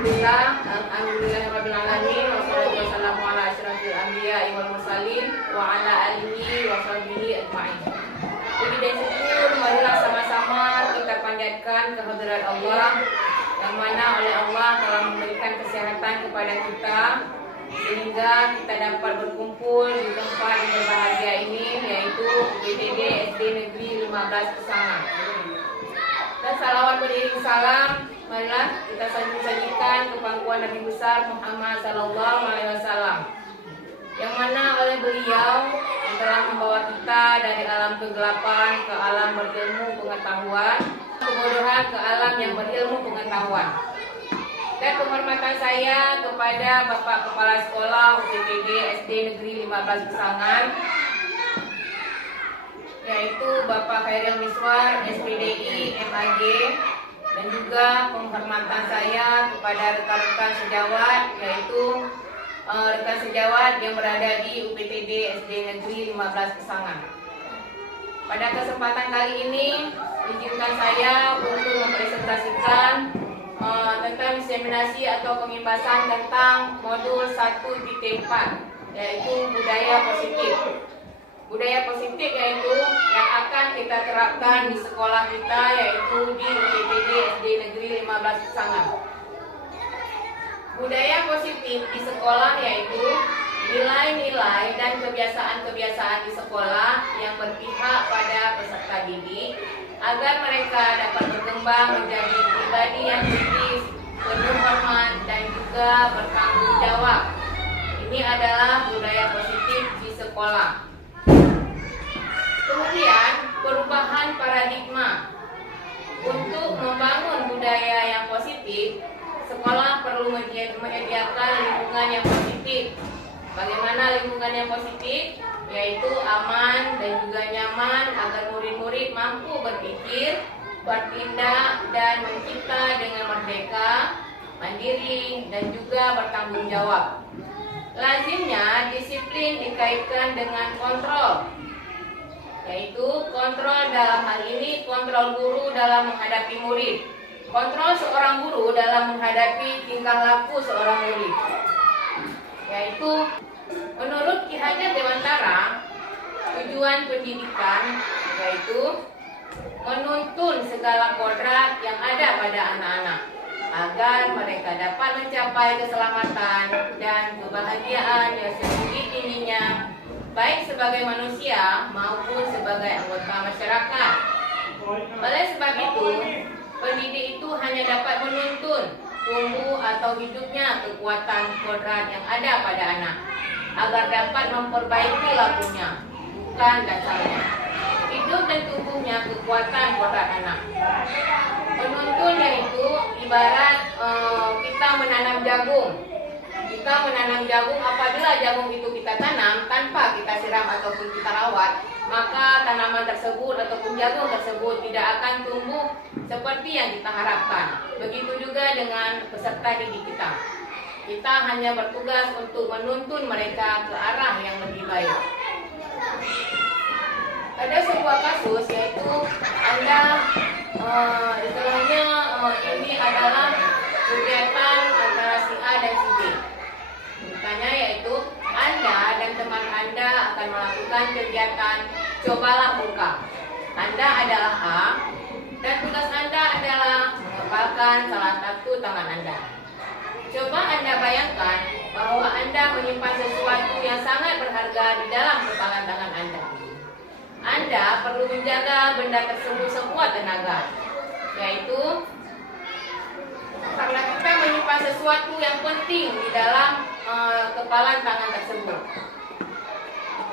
Alhamdulillahirrabbilalamin. Wassalatu wassalamu ala asyrafil anbiya'i wal mursalin wa ala alihi wa sahbihi ajma'in. Puji dan syukur marilah sama-sama kita panjatkan kehadirat Allah, yang mana oleh Allah telah memberikan kesehatan kepada kita sehingga kita dapat berkumpul di tempat yang berbahagia ini, yaitu UPTD SD Negeri 15 Pesangan. Dan salawat beriring salam, marilah kita sajikan ke pangkuan Nabi besar Muhammad Sallallahu Alaihi Wasallam, yang mana oleh beliau yang telah membawa kita dari alam kegelapan ke alam berilmu pengetahuan, kebodohan ke alam yang berilmu pengetahuan. Dan penghormatan saya kepada Bapak Kepala Sekolah UPTD SD Negeri 15 Pesangan, yaitu Bapak Khairil Miswar SPDI MAG, dan juga penghormatan saya kepada rekan-rekan sejawat, yaitu rekan sejawat yang berada di UPTD SD Negeri 15 Pesangan. Pada kesempatan kali ini, izinkan saya untuk mempresentasikan tentang diseminasi atau pengimbasan tentang modul 1.4, yaitu budaya positif. Budaya positif yaitu yang akan kita terapkan di sekolah kita, yaitu di UPTD SD Negeri 15 Pesangan. Budaya positif di sekolah yaitu nilai-nilai dan kebiasaan-kebiasaan di sekolah yang berpihak pada peserta didik agar mereka dapat berkembang menjadi pribadi yang kritis, penuh hormat, dan juga bertanggung jawab. Ini adalah budaya positif di sekolah. Kemudian, perubahan paradigma. Untuk membangun budaya yang positif, sekolah perlu menyediakan lingkungan yang positif. Bagaimana lingkungan yang positif? Yaitu aman dan juga nyaman agar murid-murid mampu berpikir, bertindak, dan mencipta dengan merdeka, mandiri, dan juga bertanggung jawab. Lazimnya, disiplin dikaitkan dengan kontrol, yaitu kontrol dalam hal ini kontrol guru dalam menghadapi murid, kontrol seorang guru dalam menghadapi tingkah laku seorang murid. Yaitu menurut Ki Hajar Dewantara, tujuan pendidikan yaitu menuntun segala kodrat yang ada pada anak-anak agar mereka dapat mencapai keselamatan dan kebahagiaan yang setinggi-tingginya, baik sebagai manusia maupun sebagai anggota masyarakat. Oleh sebab itu, pendidik itu hanya dapat menuntun tumbuh atau hidupnya kekuatan kodrat yang ada pada anak agar dapat memperbaiki lakunya, bukan dasarnya. Hidup dan tumbuhnya kekuatan kodrat anak. Menuntun yaitu ibarat kita menanam jagung. Jika menanam jagung, apabila jagung itu kita tanam tanpa kita siram ataupun kita rawat, maka tanaman tersebut ataupun jagung tersebut tidak akan tumbuh seperti yang kita harapkan. Begitu juga dengan peserta didik kita. Kita hanya bertugas untuk menuntun mereka ke arah yang lebih baik. Ada sebuah kasus, yaitu Anda istilahnya ini adalah kegiatan antara si A dan si B. Misalnya yaitu Anda dan teman Anda akan melakukan kegiatan cobalah buka. Anda adalah A dan tugas Anda adalah mengepalkan salah satu tangan Anda. Coba Anda bayangkan bahwa Anda menyimpan sesuatu yang sangat berharga di dalam kepalan tangan Anda. Anda perlu menjaga benda tersebut sekuat tenaga, yaitu karena kita menyimpan sesuatu yang penting di dalam kepalan tangan tersebut.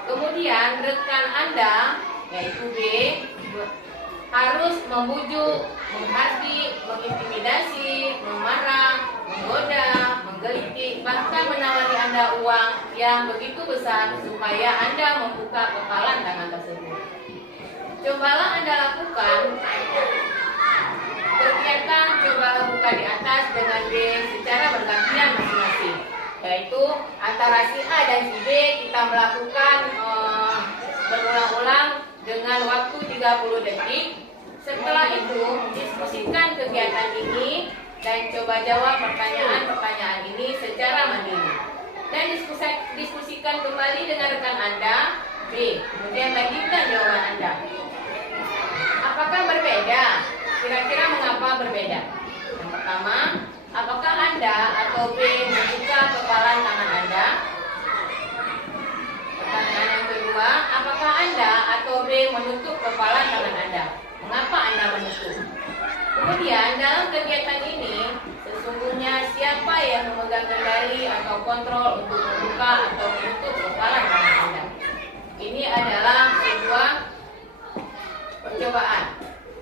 Kemudian rekan Anda, yaitu B, harus membujuk, menghasut, mengintimidasi, memarah, menggoda, menggelitik, bahkan menawari Anda uang yang begitu besar supaya Anda membuka kepalan tangan tersebut. Cobalah Anda lakukan kegiatan cobalah buka di atas dengan B secara bergantian masing-masing, yaitu antara si A dan si B kita melakukan berulang-ulang dengan waktu 30 detik. Setelah itu diskusikan kegiatan ini dan coba jawab pertanyaan-pertanyaan ini secara mandiri. Dan diskusikan kembali dengan rekan Anda. B. Kemudian lanjutkan jawaban Anda. Apakah berbeda? Kira-kira mengapa berbeda? Yang pertama, apakah Anda atau B membuka kepalan tangan Anda? Pertanyaan yang kedua, apakah Anda atau B menutup kepalan tangan Anda? Mengapa Anda menutup? Kemudian dalam kegiatan ini, sesungguhnya siapa yang memegang kendali atau kontrol untuk membuka atau menutup kepalan tangan Anda? Ini adalah sebuah percobaan.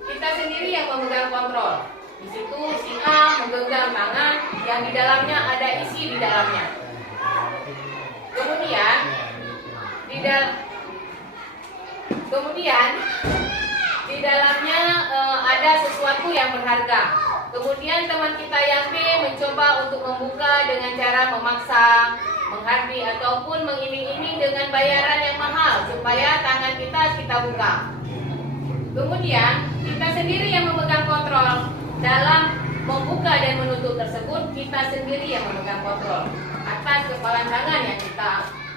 Kita sendiri yang memegang kontrol. Di situ si A menggenggam tangan yang di dalamnya ada isi di dalamnya. Kemudian di dalamnya ada sesuatu yang berharga. Kemudian teman kita yang B mencoba untuk membuka dengan cara memaksa, menghardi ataupun mengiming-iming dengan bayaran yang mahal supaya tangan kita buka. Kemudian kita sendiri yang memegang kontrol dalam membuka dan menutup tersebut. Kita sendiri yang memegang kontrol atas kepalan tangan yang kita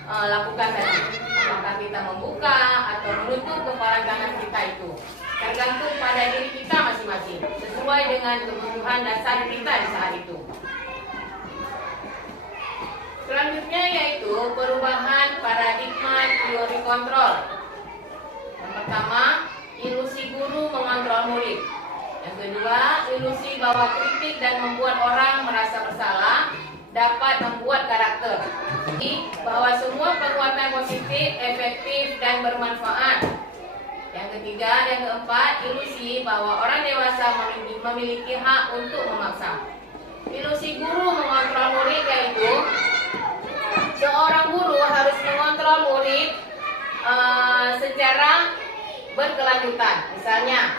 lakukan tadi. Apakah kita membuka atau menutup kepalan tangan kita itu tergantung pada diri kita masing-masing, sesuai dengan kebutuhan dasar kita di saat itu. Selanjutnya yaitu perubahan paradigma teori kontrol. Yang pertama, ilusi guru mengontrol murid. Yang kedua, ilusi bahwa kritik dan membuat orang merasa bersalah dapat membuat karakter. Jadi, bahwa semua perbuatan positif, efektif, dan bermanfaat. Yang ketiga, yang keempat, ilusi bahwa orang dewasa memiliki hak untuk memaksa. Ilusi guru mengontrol murid yaitu seorang guru harus mengontrol murid secara berkelanjutan. Misalnya,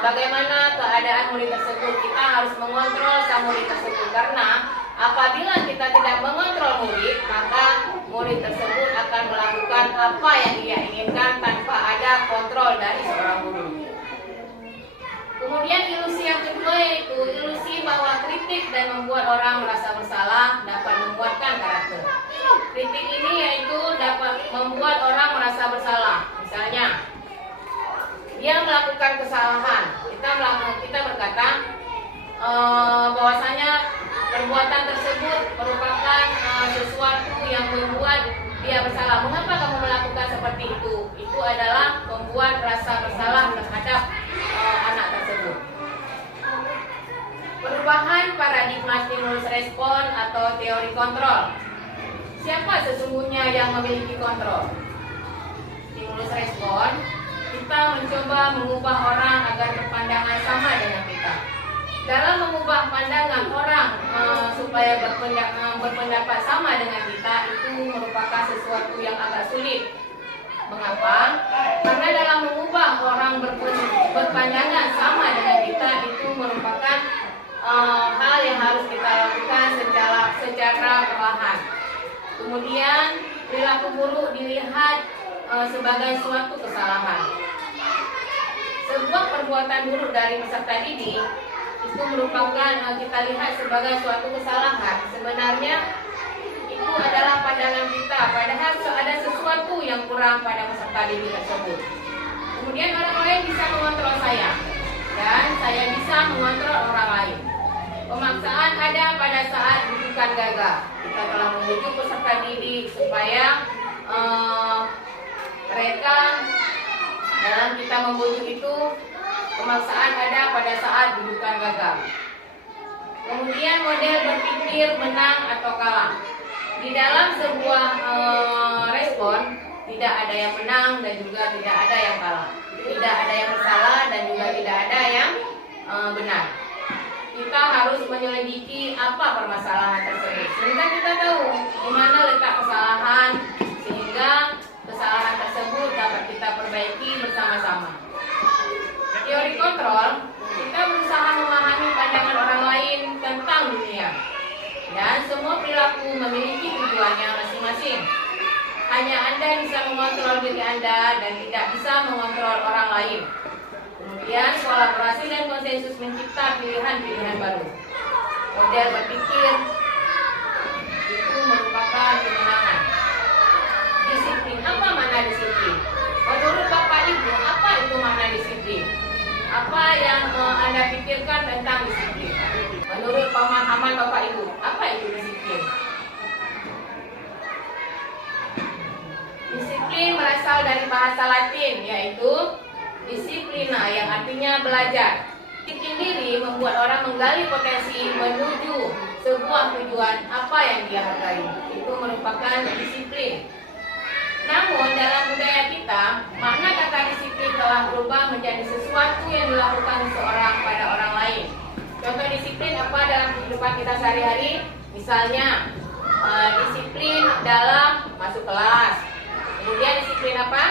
bagaimana keadaan murid tersebut, kita harus mengontrol sang murid tersebut, karena apabila kita tidak mengontrol murid, maka murid tersebut akan melakukan apa yang dia inginkan tanpa ada kontrol dari seorang guru. Kemudian ilusi yang kedua yaitu ilusi bahwa kritik dan membuat orang merasa bersalah dapat membuatkan karakter. Kritik ini yaitu dapat membuat orang merasa bersalah. Misalnya, dia melakukan kesalahan, kita berkata bahwasanya perbuatan tersebut merupakan sesuatu yang membuat dia bersalah. Mengapa kamu melakukan seperti itu? Itu adalah membuat rasa bersalah terhadap anak tersebut. Perubahan paradigma stimulus respon atau teori kontrol. Siapa sesungguhnya yang memiliki kontrol? Stimulus respon, kita mencoba mengubah orang agar berpandangan sama dengan kita. Dalam mengubah pandangan orang supaya berpendapat sama dengan kita, itu merupakan sesuatu yang agak sulit. Mengapa? Karena dalam mengubah orang berpandangan sama dengan kita, itu merupakan hal yang harus kita lakukan secara perlahan. Kemudian perilaku buruk dilihat sebagai suatu kesalahan. Sebuah perbuatan buruk dari peserta didik itu merupakan kita lihat sebagai suatu kesalahan. Sebenarnya itu adalah pandangan kita, padahal ada sesuatu yang kurang pada peserta didik tersebut. Kemudian orang lain bisa mengontrol saya, dan saya bisa mengontrol orang lain. Pemaksaan ada pada saat rujukan gagal. Kita telah membujuk peserta didik supaya mereka dalam kita membujuk itu, pemaksaan ada pada saat rujukan gagal. Kemudian model berpikir menang atau kalah. Di dalam sebuah respon tidak ada yang menang dan juga tidak ada yang kalah. Tidak ada yang bersalah dan juga tidak ada yang benar. Kita harus menyelidiki apa permasalahan tersebut sehingga kita tahu di mana letak kesalahan, sehingga kesalahan tersebut dapat kita perbaiki bersama-sama. Teori kontrol, kita berusaha memahami pandangan orang lain tentang dunia, dan semua perilaku memiliki tujuannya masing-masing. Hanya Anda bisa mengontrol diri Anda dan tidak bisa mengontrol orang lain. Kemudian kolaborasi dan konsensus mencipta pilihan-pilihan baru. model berpikir, itu merupakan kemenangan. Disiplin, apa makna disiplin? Menurut Bapak Ibu, apa itu makna disiplin? Apa yang Anda pikirkan tentang disiplin? Menurut pemahaman Bapak Ibu, apa itu disiplin? Disiplin berasal dari bahasa Latin, yaitu disiplina, yang artinya belajar. Disiplin diri membuat orang menggali potensi menuju sebuah tujuan apa yang dia hargai. Itu merupakan disiplin. Namun dalam budaya kita, makna kata disiplin telah berubah menjadi sesuatu yang dilakukan seseorang pada orang lain. Contoh disiplin apa dalam kehidupan kita sehari-hari? Misalnya disiplin dalam masuk kelas. Kemudian disiplin apa?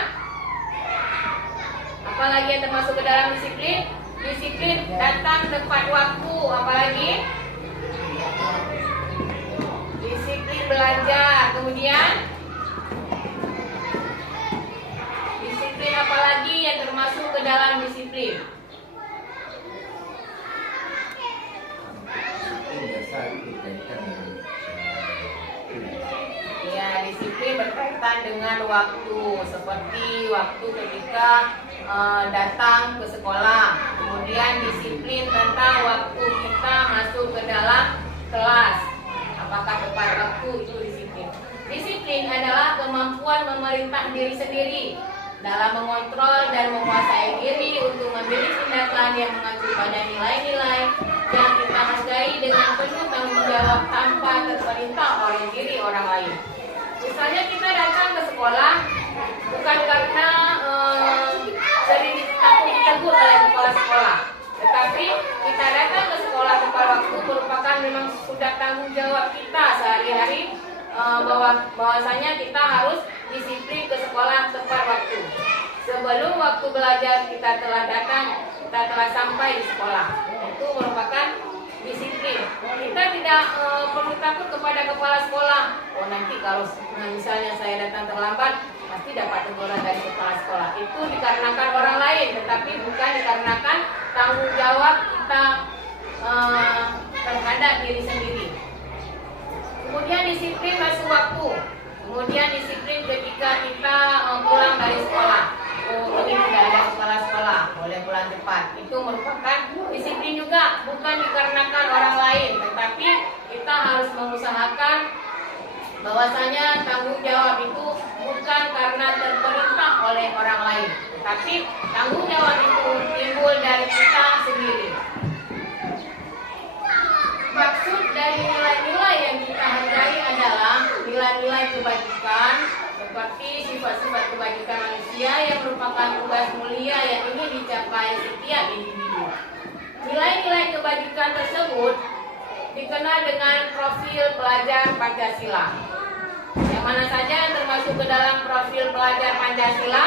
Apalagi yang termasuk ke dalam disiplin? Disiplin datang tepat waktu. Apalagi? Disiplin belajar. Kemudian disiplin apalagi yang termasuk ke dalam disiplin? Ya, disiplin berkaitan dengan waktu, seperti waktu ketika datang ke sekolah. Kemudian disiplin tentang waktu kita masuk ke dalam kelas. Apakah tepat waktu, itu disiplin. Disiplin adalah kemampuan memerintah diri sendiri dalam mengontrol dan menguasai diri untuk memilih tindakan yang mengacu pada nilai-nilai yang kita hargai dengan penuh tanggung jawab tanpa terperintah oleh diri orang lain. Misalnya kita datang ke sekolah bukan karena sering ditegur oleh kepala sekolah, tetapi kita datang ke sekolah tepat waktu merupakan memang sudah tanggung jawab kita sehari-hari, bahwasanya kita harus disiplin ke sekolah tepat waktu. Sebelum waktu belajar kita telah datang, kita telah sampai di sekolah. Itu merupakan disiplin. Kita tidak perlu takut kepada kepala sekolah. Oh, nanti kalau misalnya saya datang terlambat, pasti dapat teguran dari kepala sekolah. Itu dikarenakan orang lain, tetapi bukan dikarenakan tanggung jawab kita terhadap diri sendiri. Kemudian disiplin masuk waktu. Kemudian disiplin ketika kita pulang dari sekolah. Oh, ini tidak ada kepala sekolah, boleh pulang cepat. Itu merupakan disiplin juga, bukan dikarenakan orang lain, tetapi kita harus mengusahakan bahwasanya tanggung jawab itu bukan karena terperintah oleh orang lain, tapi tanggung jawab itu timbul dari kita sendiri. Maksud dari nilai-nilai yang kita hargai adalah nilai-nilai kebajikan, seperti sifat-sifat kebajikan manusia yang merupakan tugas mulia yang ingin dicapai setiap individu. Nilai-nilai kebajikan tersebut dikenal dengan profil pelajar Pancasila. Yang mana saja yang termasuk ke dalam profil pelajar Pancasila?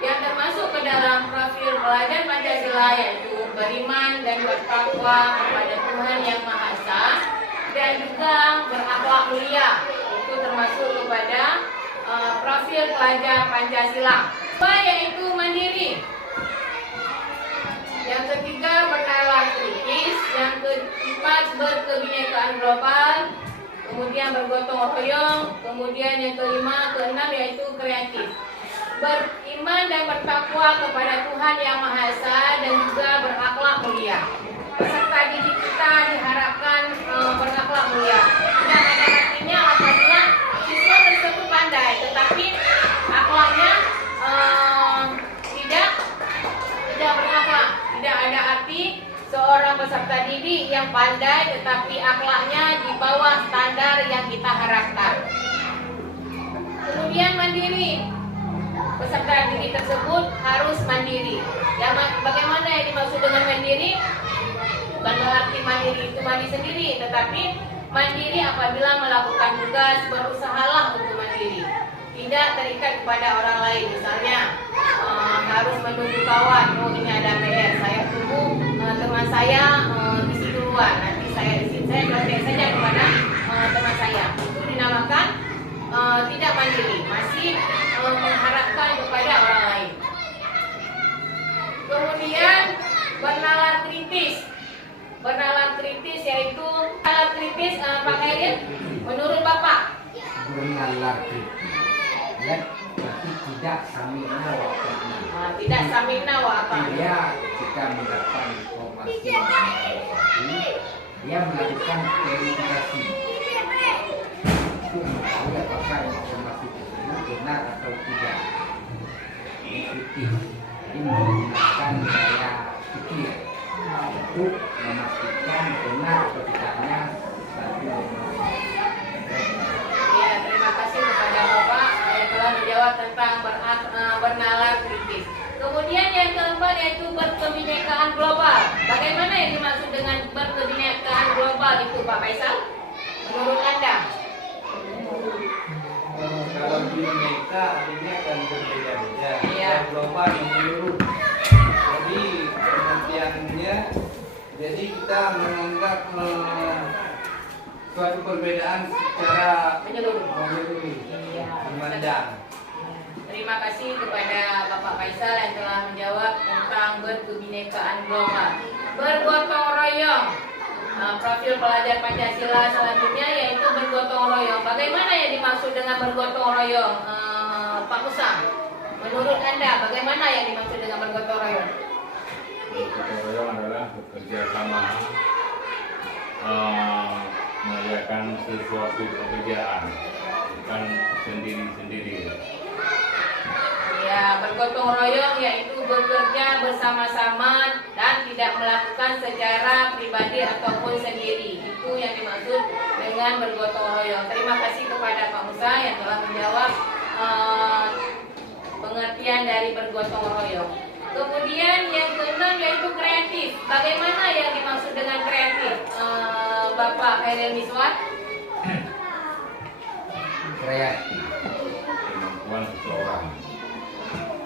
Yang termasuk ke dalam profil pelajar Pancasila yaitu beriman dan bertakwa kepada Tuhan Yang Maha Esa dan juga berakhlak mulia. Itu termasuk kepada profil pelajar Pancasila. Yaitu mandiri. Yang ketiga bernalar kritis. Yang keempat berkebinekaan global. Kemudian bergotong royong. Kemudian yang kelima, keenam yaitu kreatif. Beriman dan bertakwa kepada Tuhan Yang Maha Esa dan juga berakhlak mulia. Peserta didik kita diharapkan berakhlak mulia. Dan ada artinya apabila siswa tersebut pandai, tetapi akhlaknya tidak berakhlak. Tidak ada arti seorang peserta didik yang pandai tetapi akhlaknya di bawah standar yang kita harapkan. Kemudian mandiri. Peserta didik tersebut harus mandiri. Bagaimana yang dimaksud dengan mandiri? Bukan berarti mandiri itu mandi sendiri, tetapi mandiri apabila melakukan tugas, berusahalah untuk mandiri. Tidak terikat kepada orang lain. Misalnya harus menunggu kawan. Oh, ini ada PR, saya tunggu teman saya isi duluan. Nanti saya kontak saja kepada teman saya. Itu dinamakan tidak mandiri, masih mengharapkan kepada orang lain. Kemudian bernalar kritis. bernalar kritis yaitu nalar kritis Pak Khairil menurut Bapak? Bernalar kritis ya, tapi tidak samina wa ta'na. Tidak samina wa ta'na. Dia ketika mendapat informasi dia melakukan verifikasi untuk mengetahui apakah informasi tersebut benar atau tidak. Ini kritis, ini menggunakan daya pikir untuk memastikan benar atau tidaknya satu informasi. Ya, terima kasih kepada Bapak yang telah menjawab tentang bernalar kritis. Kemudian yang keempat yaitu berkebinekaan global. Bagaimana yang dimaksud dengan berkebinekaan global itu Pak Faisal? Menurut Anda? Kalau bineka artinya akan berbeda-beda. Iya. Yang global menyeluruh. Jadi pengertiannya, jadi kita menganggap suatu perbedaan secara Menyeluruh. Iya. memandang. Terima kasih kepada Bapak Faisal yang telah menjawab tentang berkebinekaan global. Bergotong royong. Profil pelajar Pancasila selanjutnya yaitu bergotong royong. Bagaimana yang dimaksud dengan bergotong royong, Pak Musa? Menurut Anda, bagaimana yang dimaksud dengan bergotong royong? Bergotong royong adalah bekerja sama, mengerjakan sesuatu pekerjaan, bukan sendiri-sendiri. Ya, bergotong royong yaitu bekerja bersama-sama dan tidak melakukan secara pribadi ataupun sendiri. Itu yang dimaksud dengan bergotong royong. Terima kasih kepada Pak Musa yang telah menjawab pengertian dari bergotong royong. Kemudian yang keenam yaitu kreatif. Bagaimana yang dimaksud dengan kreatif, Bapak Khairil Miswar? Kreatif, Kemampuan seseorang.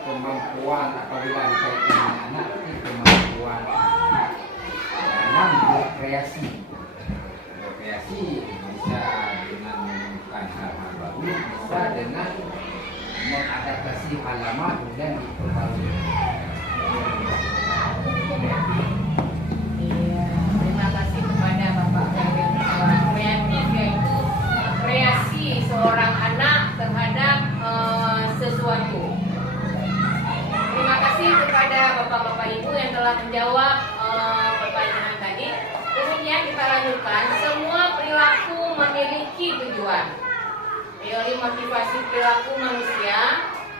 kemampuan apabila dikaitkan dengan anak itu kemampuan dalam berkreasi. Berkreasi bisa dengan menemukan hal-hal baru, bisa dengan mengadaptasi halaman dan diperbarui. Iya, terima kasih kepada Bapak Khairil Miswar. Kreatif yaitu kreasi seorang anak terhadap sesuatu. Terima kasih kepada Bapak-Bapak Ibu yang telah menjawab pertanyaan tadi. Kemudian kita lanjutkan, semua perilaku memiliki tujuan. Teori motivasi perilaku manusia.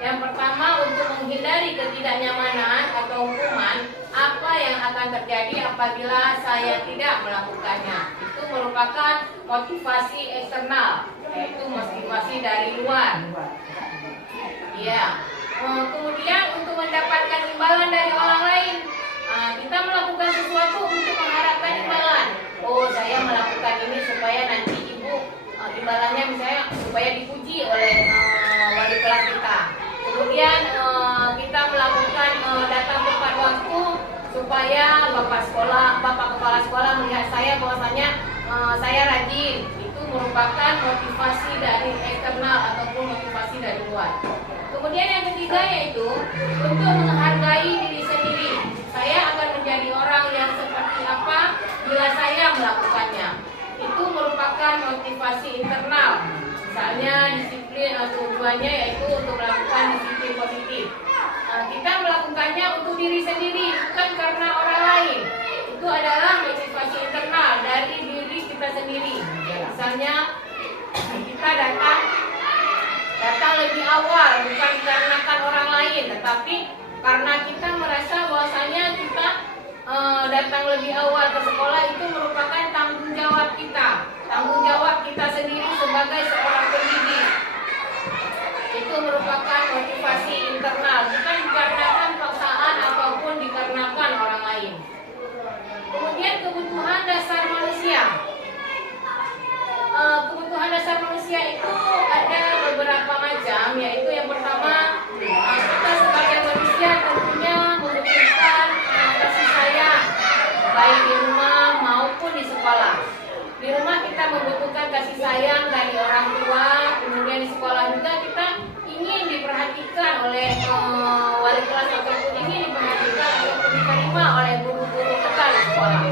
Yang pertama, untuk menghindari ketidaknyamanan atau hukuman, apa yang akan terjadi apabila saya tidak melakukannya. Itu merupakan motivasi eksternal, yaitu motivasi dari luar. Ya. Kemudian untuk mendapatkan imbalan dari orang lain, kita melakukan sesuatu untuk mengharapkan imbalan. Oh, saya melakukan ini supaya nanti ibu imbalannya misalnya supaya dipuji oleh wali kelas kita. Kemudian kita melakukan datang tepat waktu supaya bapak kepala sekolah melihat saya bahwasanya saya rajin. Itu merupakan motivasi dari eksternal ataupun motivasi dari luar. Kemudian yang ketiga yaitu untuk menghargai diri sendiri. Saya akan menjadi orang yang seperti apa bila saya melakukannya. Itu merupakan motivasi internal. Misalnya disiplin tujuannya yaitu untuk melakukan disiplin positif. Kita melakukannya untuk diri sendiri, bukan karena orang lain. Itu adalah motivasi internal dari diri kita sendiri. Misalnya kita datang lebih awal, bukan dikarenakan orang lain, tetapi karena kita merasa bahwasanya kita datang lebih awal ke sekolah itu merupakan tanggung jawab kita sendiri sebagai seorang pendidik. Itu merupakan motivasi internal, bukan dikarenakan paksaan ataupun dikarenakan orang lain. Kemudian kebutuhan dasar manusia. Kebutuhan dasar manusia itu ada beberapa macam, yaitu yang pertama, kita sebagai manusia tentunya membutuhkan kasih sayang, baik di rumah maupun di sekolah. Di rumah kita membutuhkan kasih sayang dari orang tua, kemudian di sekolah juga kita ingin diperhatikan oleh wali kelas ataupun ingin diperhatikan ataupun diterima oleh guru-guru kita di sekolah.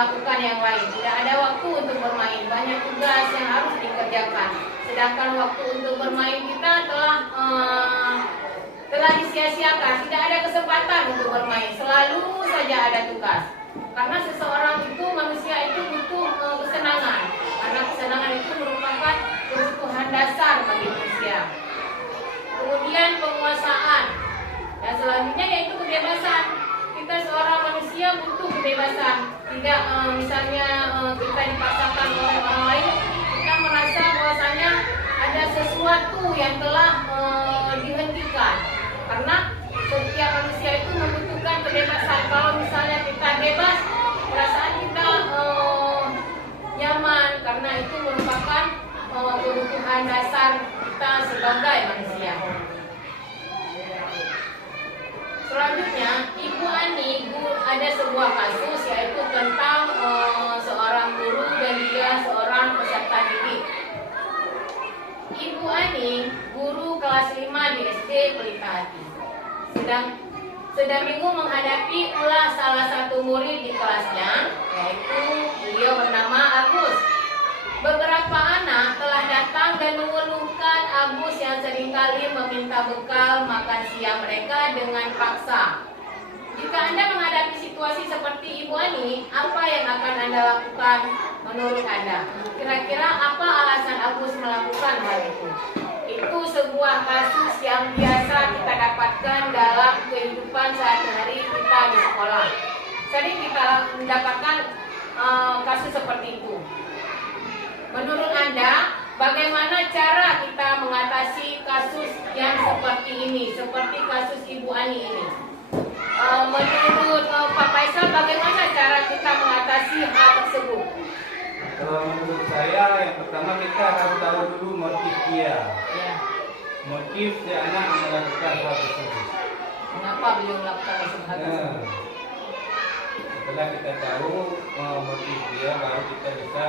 melakukan yang lain. Tidak ada waktu untuk bermain, banyak tugas yang harus dikerjakan. Sedangkan waktu untuk bermain kita telah disia-siakan. Tidak ada kesempatan untuk bermain, selalu saja ada tugas. Karena seseorang itu, manusia itu butuh kesenangan. Karena kesenangan itu merupakan kebutuhan dasar bagi manusia. Kemudian penguasaan. Dan selanjutnya yaitu kebebasan. Kita seorang manusia butuh kebebasan. Tidak misalnya kita dipaksakan oleh orang lain, kita merasa bahwasanya ada sesuatu yang telah dihentikan. Karena setiap manusia itu membutuhkan kebebasan. Kalau misalnya kita bebas, perasaan kita nyaman, karena itu merupakan kebutuhan dasar kita sebagai manusia. Selanjutnya, Ibu Ani, ada sebuah kasus yaitu tentang seorang guru dan juga seorang peserta didik. Ibu Ani, guru kelas 5 di SD Pelita Hati, sedang bingung menghadapi ulah salah satu murid di kelasnya, yaitu beliau bernama Agus. Beberapa anak telah datang dan mengeluhkan Agus yang seringkali meminta bekal makan siang mereka dengan paksa. Jika Anda menghadapi situasi seperti Ibu Ani, apa yang akan Anda lakukan menurut Anda? Kira-kira apa alasan Agus melakukan hal itu? Itu sebuah kasus yang biasa kita dapatkan dalam kehidupan sehari-hari kita di sekolah. Sering kita mendapatkan kasus seperti itu. Menurut Anda, bagaimana cara kita mengatasi kasus yang seperti ini, seperti kasus Ibu Ani ini? Menurut Pak Faisal, bagaimana cara kita mengatasi hal tersebut? Kalau menurut saya, yang pertama kita harus tahu dulu motif dia. Ya. Motif si anak melakukan hal tersebut. Mengapa beliau melakukan hal tersebut? Setelah kita tahu motif dia, baru kita bisa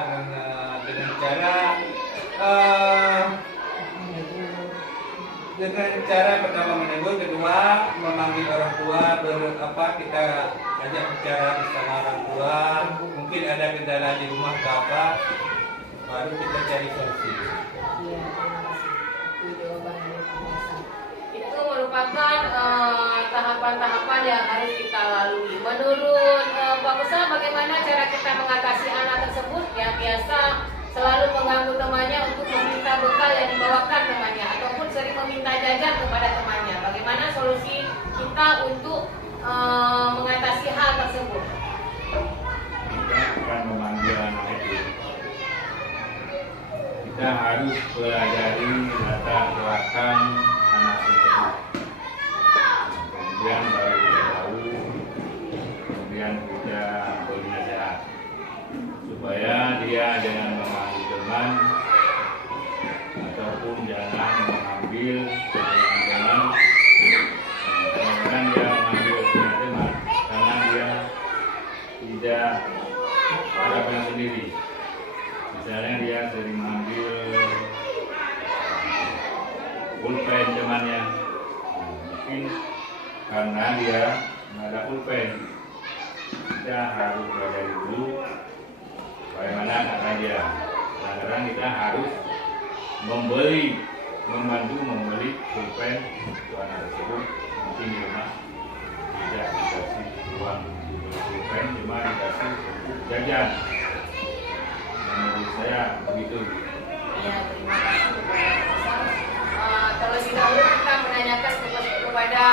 dengan cara pertama menegur, kedua memanggil orang tua, kita ajak bicara bersama orang tua, mungkin ada kendala di rumah apa, baru kita cari solusi. Iya, terima kasih. Itu jawaban dari Pak Faisal. Itu merupakan tahapan-tahapan yang harus kita lalui. Menurut Pak Ustaz, bagaimana cara kita mengatasi anak tersebut yang biasa selalu mengganggu temannya untuk meminta bekal yang dibawakan temannya, ataupun sering meminta jajan kepada temannya? Bagaimana solusi kita untuk mengatasi hal tersebut? Kita akan memanggil anak itu. Kita harus pelajari latar belakang anak tersebut. Kemudian baru kita tahu, kemudian kita beri nasihat supaya dia jangan mengambil teman ataupun jangan mengambil teman. Jangan dia mengambil teman karena dia tidak ada yang sendiri. Misalnya dia sering mengambil pulpen temannya, mungkin karena dia nggak ada pulpen. Kita harus belajar dulu bagaimana cara dia. Kadang kita harus membantu membeli pulpen untuk anak tersebut. Mungkin di rumah tidak dikasih uang pulpen, cuma dikasih untuk jajan. Menurut saya begitu. Ya, terima kasih Pak Faisal. Terlebih dahulu kita menanyakan kepada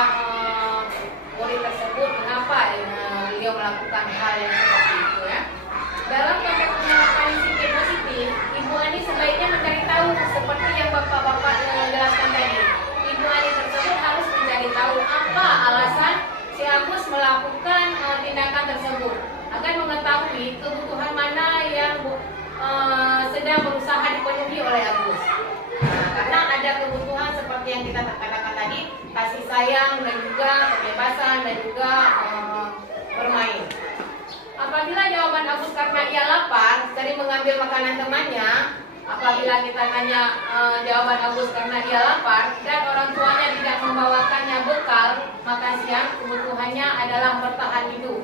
murid tersebut mengapa beliau melakukan hal yang seperti itu, ya. Dalam konteks penerapan disiplin positif, Ibu Ani sebaiknya mencari tahu seperti yang Bapak-bapak jelaskan tadi. Ibu Ani tersebut harus mencari tahu apa alasan si Agus melakukan tindakan tersebut agar mengetahui kebutuhan mana yang sedang berusaha dipenuhi oleh Agus. Karena ada kebutuhan seperti yang kita katakan tadi, kasih sayang dan juga kebebasan dan juga bermain. Apabila jawaban Agus karena ia lapar, sering mengambil makanan temannya. Apabila kita tanya jawaban Agus karena ia lapar dan orang tuanya tidak membawakannya bekal makan siang, kebutuhannya adalah bertahan hidup.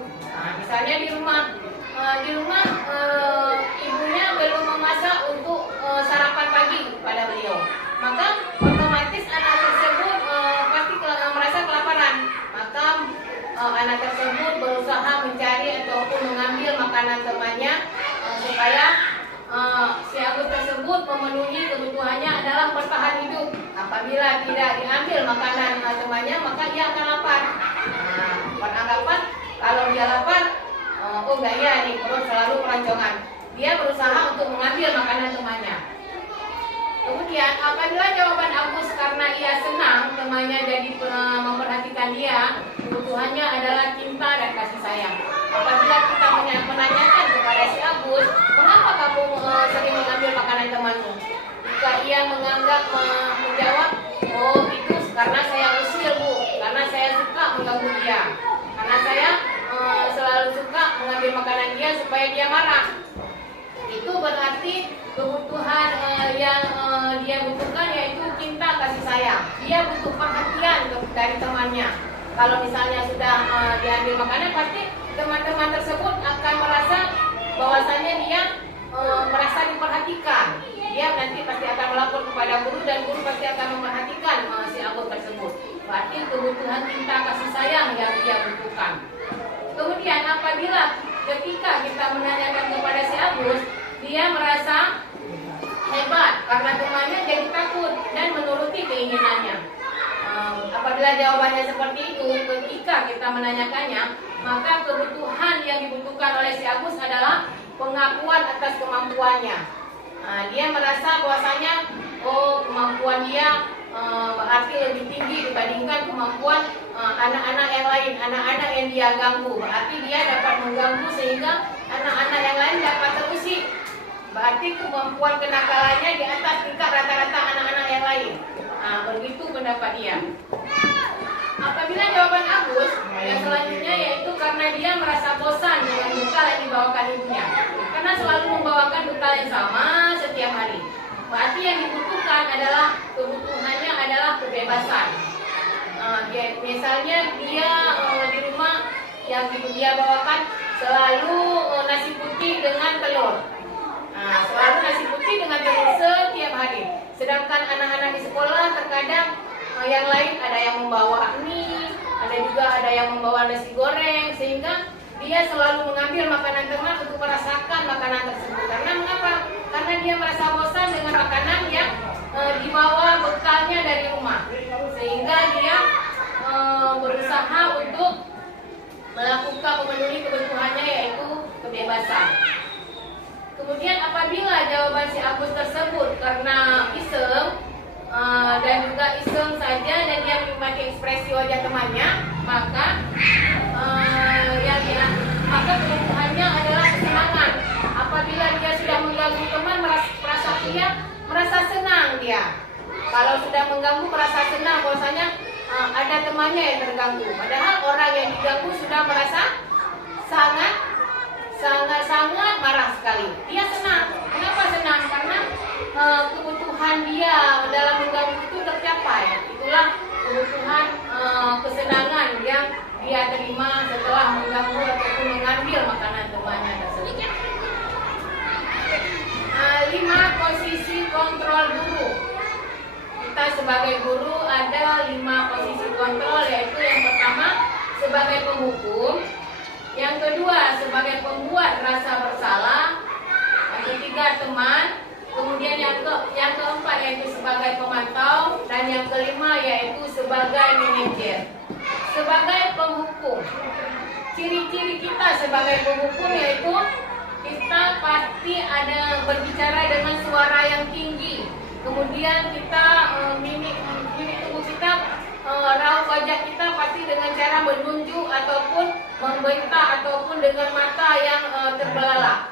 Misalnya di rumah di rumah ibunya belum memasak untuk sarapan pagi pada beliau, maka otomatis anak tersebut pasti merasa kelaparan. Maka anak tersebut berusaha mencari ataupun mengambil makanan temannya supaya si Agus tersebut memenuhi kebutuhannya adalah bertahan hidup. Apabila tidak diambil makanan temannya, maka ia akan lapar. Beranggapan kalau dia lapar, oh enggak ya, nih perut selalu keroncongan. Dia berusaha untuk mengambil makanan temannya. Kemudian apabila jawaban Agus karena ia senang temannya jadi memperhatikan dia, kebutuhannya adalah cinta dan kasih sayang. Apabila kita menanyakan kepada si Agus, mengapa kamu sering mengambil makanan temanmu? Jika ia menjawab, oh itu karena saya usil bu, karena saya suka mengganggu dia, karena saya selalu suka mengambil makanan dia supaya dia marah. Itu berarti kebutuhan yang dia butuhkan yaitu cinta kasih sayang. Dia butuh perhatian dari temannya. Kalau misalnya sudah diambil makanan, pasti teman-teman tersebut akan merasa bahwasannya dia merasa diperhatikan. Dia nanti pasti akan melapor kepada guru dan guru pasti akan memperhatikan si Agus tersebut. Berarti kebutuhan cinta kasih sayang yang dia butuhkan. Kemudian apabila ketika kita menanyakan kepada si Agus, dia merasa hebat karena temannya jadi takut dan menuruti keinginannya. Apabila jawabannya seperti itu, ketika kita menanyakannya, maka kebutuhan yang dibutuhkan oleh si Agus adalah pengakuan atas kemampuannya. Dia merasa bahwasanya kemampuan dia berarti lebih tinggi dibandingkan kemampuan anak-anak yang lain, anak-anak yang dia ganggu. Berarti dia dapat mengganggu sehingga anak-anak yang lain dapat terusik. Berarti kemampuan kenakalannya di atas tingkat rata-rata anak-anak yang lain. Begitu pendapat dia. Apabila jawaban Agus yang selanjutnya yaitu karena dia merasa bosan dengan bekal yang dibawakan ibunya, karena selalu membawakan bekal yang sama setiap hari. Berarti yang dibutuhkan adalah kebutuhannya adalah kebebasan. Misalnya dia di rumah yang ibu dia bawakan selalu nasi putih dengan telur. Selalu nasi putih dengan telur setiap hari. Sedangkan anak-anak di sekolah terkadang yang lain ada yang membawa mie, ada yang membawa nasi goreng, sehingga dia selalu mengambil makanan teman untuk merasakan makanan tersebut. Karena mengapa? Karena dia merasa bosan dengan makanan yang dibawa bekalnya dari rumah, sehingga dia berusaha untuk melakukan memenuhi kebutuhannya yaitu kebebasan. Kemudian apabila jawaban si Agus tersebut karena iseng dan juga iseng saja dan dia menikmati ekspresi wajah temannya, maka kebutuhannya adalah kesenangan. Apabila dia sudah mengganggu teman, merasa senang dia. Kalau sudah mengganggu merasa senang, bahwasanya ada temannya yang terganggu. Padahal orang yang diganggu sudah merasa sangat marah sekali. Dia senang. Kenapa senang? Karena kebutuhan dia dalam mengganggu itu tercapai. Itulah kebutuhan kesenangan yang dia terima setelah mengganggu ataupun mengambil makanan temannya tersebut. 5 posisi kontrol guru. Kita sebagai guru ada 5 posisi kontrol, yaitu yang pertama sebagai penghukum, yang kedua sebagai pembuat rasa bersalah, yang ketiga teman, kemudian yang keempat yaitu sebagai pemantau, dan yang kelima yaitu sebagai manajer. Sebagai penghukum, ciri-ciri kita sebagai penghukum yaitu kita pasti ada berbicara dengan suara yang tinggi. Kemudian kita mimik tubuh kita, raut wajah kita pasti dengan cara menunjuk ataupun membentak ataupun dengan mata yang terbelalak.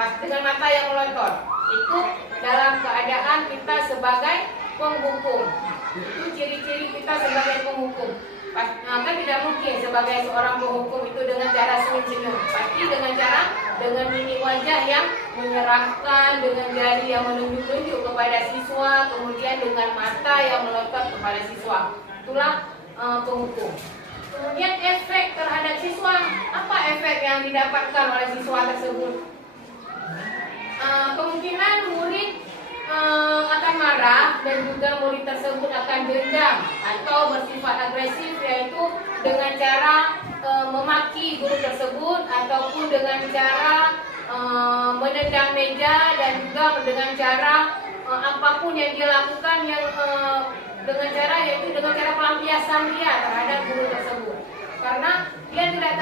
Pasti dengan mata yang melontot. Itu dalam keadaan kita sebagai penghukum. Itu ciri-ciri kita sebagai penghukum. Kan tidak mungkin sebagai seorang penghukum itu dengan cara senyum-senyum. Pasti dengan mimik wajah yang menyerahkan, dengan jari yang menunjuk-nunjuk kepada siswa, kemudian dengan mata yang melotot kepada siswa. Itulah penghukum. Kemudian efek terhadap siswa. Apa efek yang yang didapatkan oleh siswa tersebut. Kemungkinan murid akan marah dan juga murid tersebut akan dendam atau bersifat agresif, yaitu dengan cara memaki guru tersebut ataupun dengan cara menendang meja dan juga dengan cara apapun yang dia lakukan yang dengan cara pelampiasan dia terhadap guru tersebut, karena dia tidak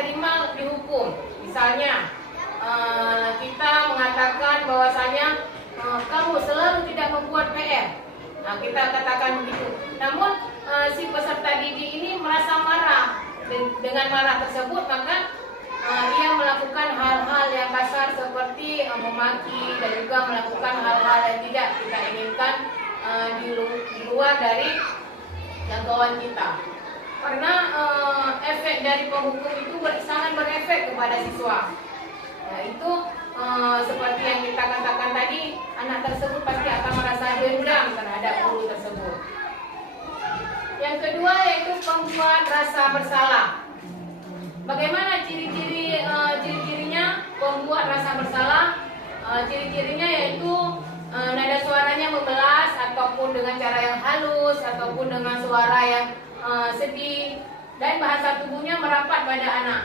terima dihukum. Misalnya kita mengatakan bahwasanya kamu selalu tidak membuat PR. Nah, kita katakan begitu. Namun si peserta didik ini merasa marah. Dengan marah tersebut maka ia melakukan hal-hal yang kasar seperti memaki dan juga melakukan hal-hal yang tidak kita inginkan di luar dari jangkauan kita. Karena efek dari penghukum itu sangat berefek kepada siswa. Nah, itu seperti yang kita katakan tadi, anak tersebut pasti akan merasa dendam terhadap guru tersebut. Yang kedua yaitu pembuat rasa bersalah. Bagaimana ciri-cirinya pembuat rasa bersalah? Ciri-cirinya yaitu nada suaranya membelas ataupun dengan cara yang halus ataupun dengan suara yang sedih, dan bahasa tubuhnya merapat pada anak.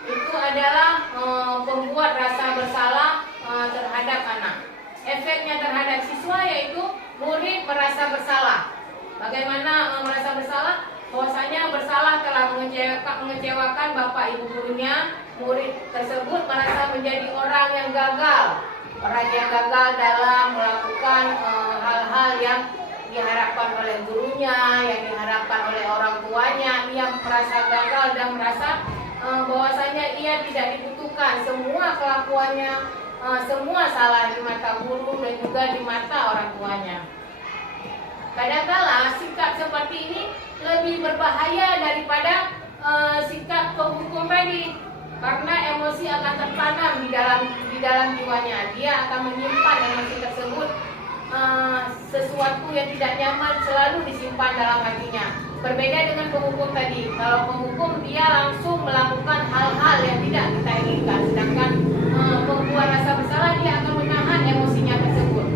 Itu adalah pembuat rasa bersalah terhadap anak. Efeknya terhadap siswa yaitu murid merasa bersalah. Bagaimana merasa bersalah? Bahwasanya bersalah telah mengecewakan bapak ibu gurunya. Murid tersebut merasa menjadi orang yang gagal dalam melakukan hal-hal yang diharapkan oleh gurunya, yang diharapkan oleh orang tuanya. Ia merasa gagal dan merasa bahwasanya ia tidak dibutuhkan. Semua kelakuannya semua salah di mata guru dan juga di mata orang tuanya. Kadangkala sikap seperti ini lebih berbahaya daripada sikap penghukum tadi, karena emosi akan tertanam di dalam jiwanya. Dia akan menyimpan emosi tersebut, sesuatu yang tidak nyaman selalu disimpan dalam hatinya. Berbeda dengan penghukum tadi. Kalau penghukum dia langsung melakukan hal-hal yang tidak kita inginkan, sedangkan pembuat rasa bersalah dia akan menahan emosinya tersebut.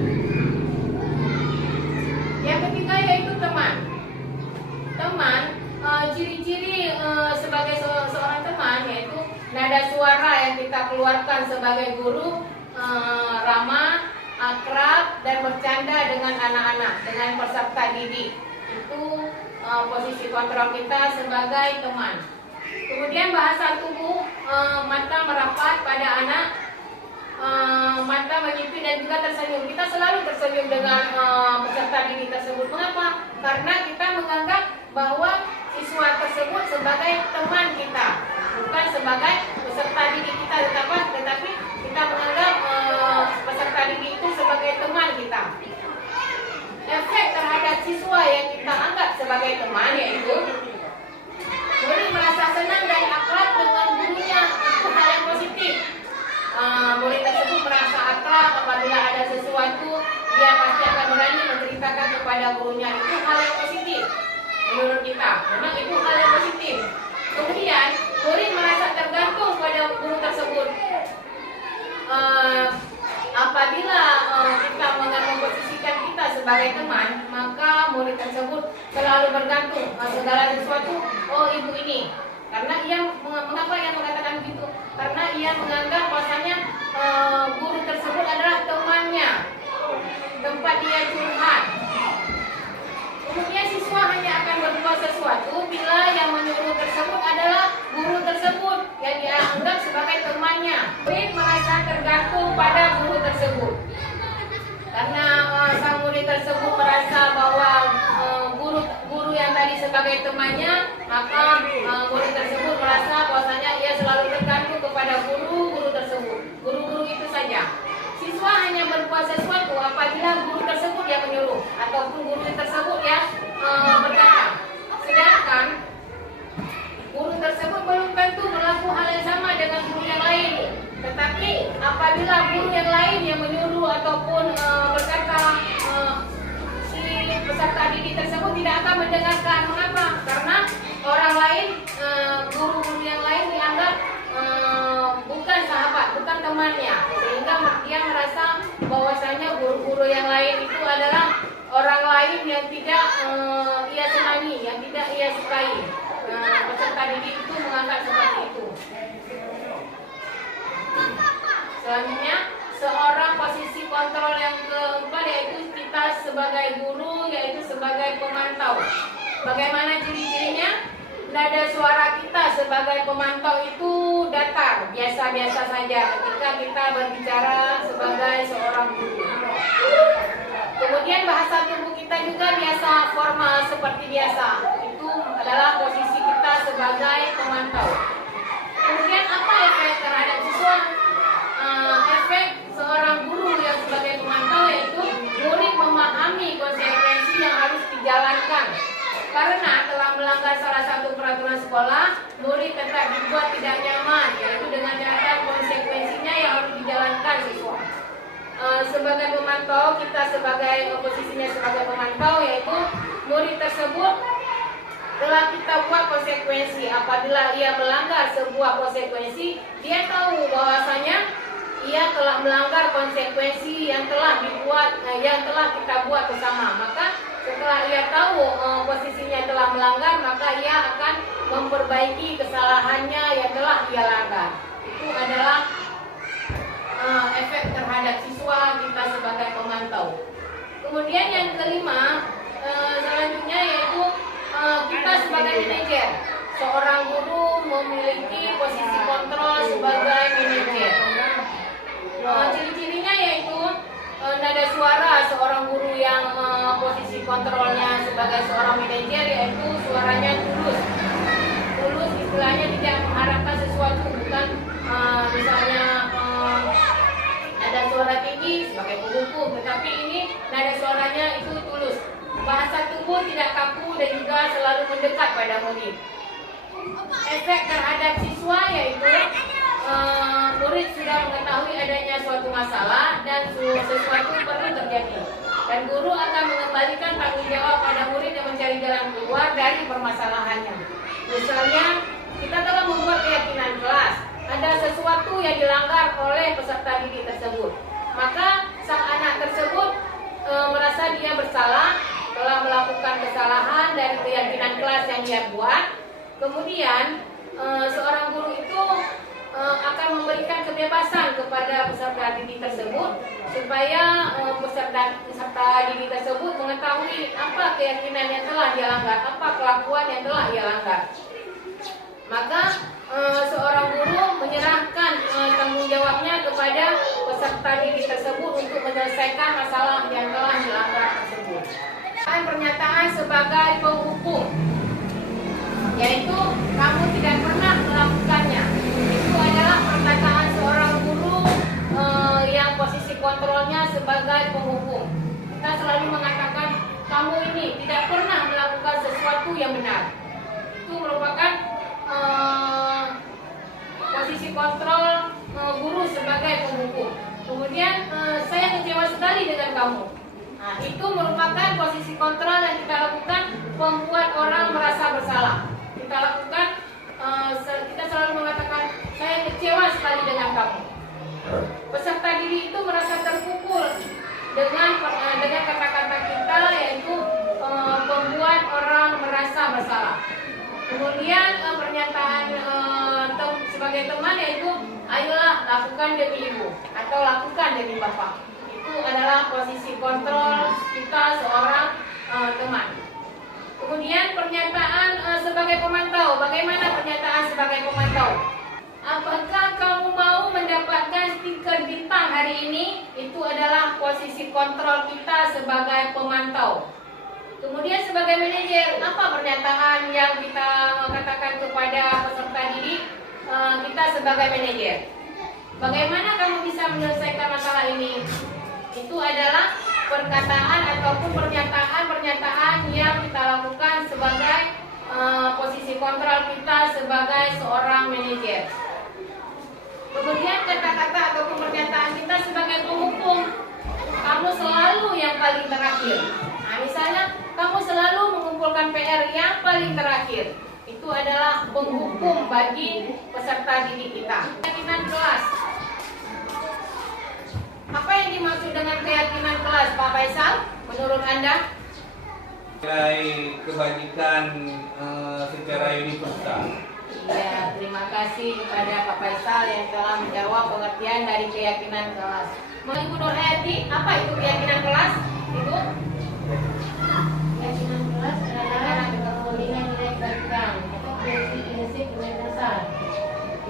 Yang ketiga yaitu teman. Ciri-ciri sebagai seorang teman yaitu nada suara yang kita keluarkan sebagai guru ramah, akrab dan bercanda dengan anak-anak, dengan peserta didik. Itu posisi kontrol kita sebagai teman. Kemudian bahasa tubuh, mata merapat pada anak, mata menyipit dan juga tersenyum. Kita selalu tersenyum dengan peserta didik tersebut. Mengapa? Karena kita menganggap bahwa siswa tersebut sebagai teman kita, bukan sebagai peserta didik kita, tetapi kita menganggap peserta didik itu sebagai teman kita. Efek terhadap siswa yang kita anggap sebagai teman yaitu murid merasa senang dan akrab dengan gurunya. Itu hal yang positif. Murid tersebut merasa akrab apabila ada sesuatu, dia pasti akan berani menceritakan kepada gurunya. Itu hal yang positif menurut kita. Memang itu hal yang positif. Kemudian murid merasa tergantung pada guru tersebut. Apabila kita memposisikan kita sebagai teman, maka murid tersebut selalu bergantung segala sesuatu. Oh, ibu ini. Karena mengapa ia mengatakan begitu? Karena ia menganggap bahwasanya guru tersebut adalah temannya, tempat dia curhat. Kemudian siswa hanya akan berbuat sesuatu bila yang menyuruh tersebut adalah guru tersebut yang dia anggap sebagai temannya. Murid merasa tergantung pada guru tersebut. Karena sang murid tersebut merasa bahwa guru yang tadi sebagai temannya, maka murid tersebut merasa bahwasanya ia selalu tergantung kepada guru tersebut. Guru-guru itu saja. Siswa hanya berbuat sesuatu apabila guru tersebut yang menyuruh ataupun guru tersebut yang berkata. Sedangkan guru tersebut belum tentu berlaku hal yang sama dengan guru yang lain. Tetapi apabila guru yang lain yang menyuruh ataupun berkata, si peserta didik tersebut tidak akan mendengarkan. Mengapa? Karena orang lain, guru-guru yang lain dia merasa bahwasanya guru-guru yang lain itu adalah orang lain yang tidak ia senangi, yang tidak ia sukai. Peserta didik itu menganggap seperti itu. Selanjutnya, seorang posisi kontrol yang keempat yaitu kita sebagai guru, yaitu sebagai pemantau. Bagaimana ciri-cirinya? Nada suara kita sebagai pemantau itu datar, biasa-biasa saja ketika kita berbicara sebagai seorang guru. Kemudian bahasa tubuh kita juga biasa formal seperti biasa. Itu adalah posisi kita sebagai pemantau. Kemudian apa efek terhadap siswa? Efek seorang guru yang sebagai pemantau yaitu murid memahami konsekuensi yang harus dijalankan. Karena telah melanggar salah satu peraturan sekolah, murid tetap dibuat tidak nyaman, yaitu dengan data konsekuensinya yang harus dijalankan siswa. Sebagai pemantau, kita sebagai posisinya sebagai pemantau, yaitu murid tersebut telah kita buat konsekuensi. Apabila ia melanggar sebuah konsekuensi, dia tahu bahwasanya ia telah melanggar konsekuensi yang telah dibuat, yang telah kita buat bersama. Maka setelah ia tahu posisinya telah melanggar, maka ia akan memperbaiki kesalahannya yang telah ia langgar. Itu adalah efek terhadap siswa kita sebagai pemantau. Kemudian yang kelima, selanjutnya yaitu kita sebagai manajer. Seorang guru memiliki posisi kontrol sebagai manajer. Ciri-cirinya yaitu nada suara seorang guru yang posisi kontrolnya sebagai seorang manajer yaitu suaranya tulus. Tulus istilahnya tidak mengharapkan sesuatu, bukan misalnya ada suara tinggi sebagai penghukum, tetapi ini nada suaranya itu tulus. Bahasa tubuh tidak kaku dan juga selalu mendekat pada murid. Efek terhadap siswa yaitu murid sudah mengetahui adanya suatu masalah dan sesuatu perlu terjadi, dan guru akan mengembalikan tanggung jawab pada murid yang mencari jalan keluar dari permasalahannya. Misalnya, kita telah membuat keyakinan kelas, ada sesuatu yang dilanggar oleh peserta didik tersebut, maka sang anak tersebut merasa dia bersalah, telah melakukan kesalahan dari keyakinan kelas yang dia buat. Kemudian seorang guru itu akan memberikan kebebasan kepada peserta didik tersebut supaya peserta didik tersebut mengetahui apa keyakinan yang telah dia langgar, apa kelakuan yang telah ia langgar. Maka seorang guru menyerahkan tanggung jawabnya kepada peserta didik tersebut untuk menyelesaikan masalah yang telah dilanggar tersebut. Pernyataan sebagai penghukum, yaitu kamu tidak pernah melakukannya. Itu adalah perkataan seorang guru yang posisi kontrolnya sebagai penghukum. Kita selalu mengatakan kamu ini tidak pernah melakukan sesuatu yang benar. Itu merupakan posisi kontrol guru sebagai penghukum. Kemudian saya kecewa sekali dengan kamu. Nah, itu merupakan posisi kontrol yang kita lakukan membuat orang merasa bersalah. Kita lakukan, kita selalu mengatakan saya kecewa sekali dengan kamu. Peserta didik itu merasa terpukul dengan kata-kata kita, yaitu membuat orang merasa bersalah. Kemudian pernyataan sebagai teman yaitu ayolah lakukan demi ibu atau lakukan demi bapak. Itu adalah posisi kontrol kita seorang teman. Kemudian pernyataan sebagai pemantau. Bagaimana pernyataan sebagai pemantau? Apakah kamu mau mendapatkan stiker bintang hari ini? Itu adalah posisi kontrol kita sebagai pemantau. Kemudian sebagai manajer, apa pernyataan yang kita katakan kepada peserta didik kita sebagai manajer? Bagaimana kamu bisa menyelesaikan masalah ini? Itu adalah perkataan ataupun pernyataan yang kita lakukan sebagai posisi kontrol kita sebagai seorang manajer. Kemudian kata-kata ataupun pernyataan kita sebagai penghukum, kamu selalu yang paling terakhir. Nah, misalnya kamu selalu mengumpulkan PR yang paling terakhir. Itu adalah penghukum bagi peserta didik kita. Keyakinan kelas. Apa yang dimaksud dengan keyakinan kelas, Pak Faisal? Menurut Anda? Nilai kebajikan secara universal. Ya, terima kasih kepada Pak Faisal yang telah menjawab pengertian dari keyakinan kelas. Ibu Nur Hayati, apa itu keyakinan kelas? Ibu? Keyakinan kelas adalah nilai-nilai kebaikan atau prinsip-prinsip universal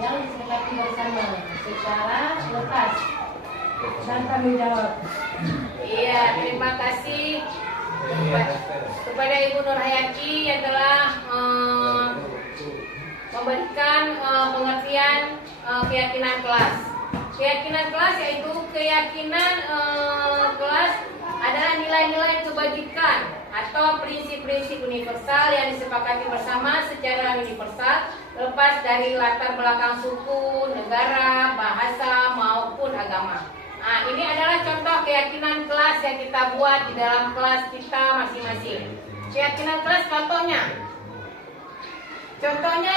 yang disepakati bersama secara lepas dan tanggung jawab. Iya, terima kasih kepada Ibu Nur Hayati yang telah memberikan pengertian keyakinan kelas. Keyakinan kelas yaitu keyakinan kelas adalah nilai-nilai kebajikan atau prinsip-prinsip universal yang disepakati bersama secara universal lepas dari latar belakang suku, negara, bahasa maupun agama. Nah, ini adalah contoh keyakinan kelas yang kita buat di dalam kelas kita masing-masing. Keyakinan kelas contohnya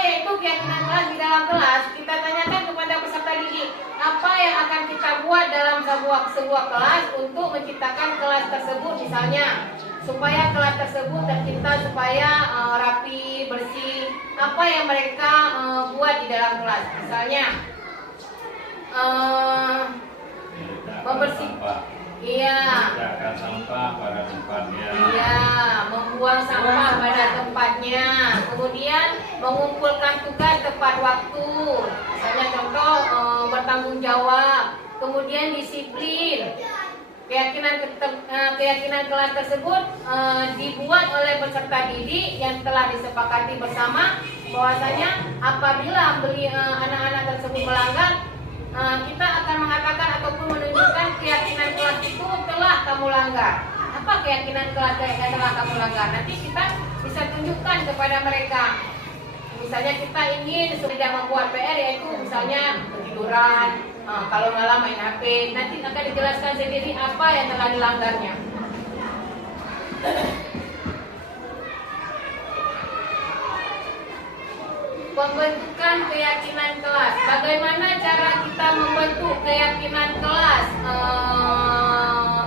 yaitu keyakinan kelas di dalam kelas. Kita tanyakan kepada peserta didik apa yang akan kita buat dalam sebuah kelas untuk menciptakan kelas tersebut, misalnya supaya kelas tersebut tercipta supaya rapi, bersih. Apa yang mereka buat di dalam kelas, misalnya membersihkan, meninggalkan sampah pada tempatnya. iya, membuang sampah pada tempatnya, kemudian mengumpulkan tugas tepat waktu, misalnya contoh bertanggung jawab, kemudian disiplin. Keyakinan kelas tersebut dibuat oleh peserta didik yang telah disepakati bersama bahwasanya apabila anak-anak tersebut melanggar, kita akan mengatakan ataupun menunjukkan keyakinan kelas itu telah kamu langgar. Apa keyakinan kelas yang telah kamu langgar? Nanti kita bisa tunjukkan kepada mereka. Misalnya kita ingin tidak membuat PR, yaitu misalnya ketiduran, kalau malam main HP. Nanti akan dijelaskan sendiri apa yang telah dilanggarnya. Pembentukan keyakinan kelas. Bagaimana cara kita membentuk keyakinan kelas,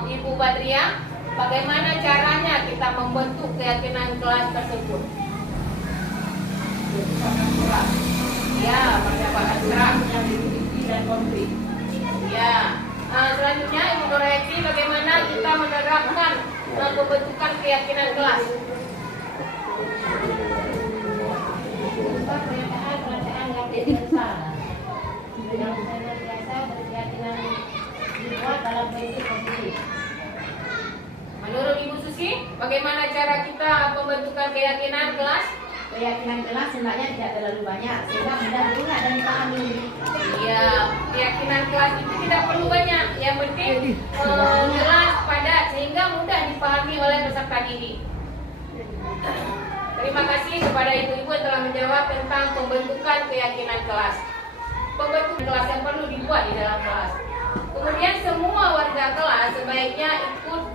Ibu Badriah? Bagaimana caranya kita membentuk keyakinan kelas tersebut? Ya, percakapan terang dan konflik. Ya. Selanjutnya Ibu Nur Hayati, bagaimana kita menerapkan pembentukan keyakinan kelas? Pernyataan yang universal yang senantiasa berkeyakinan dibuat dalam bentuk positif. Menurut Ibu Susi, bagaimana cara kita pembentukan keyakinan kelas? Keyakinan kelas hendaknya tidak terlalu banyak sehingga mudah diingat dan dipahami. Iya, keyakinan kelas itu tidak perlu banyak. Yang penting jelas, padat, sehingga mudah dipahami oleh peserta didik. Terima kasih kepada ibu-ibu yang telah menjawab tentang pembentukan keyakinan kelas. Pembentukan kelas yang perlu dibuat di dalam kelas. Kemudian semua warga kelas sebaiknya ikut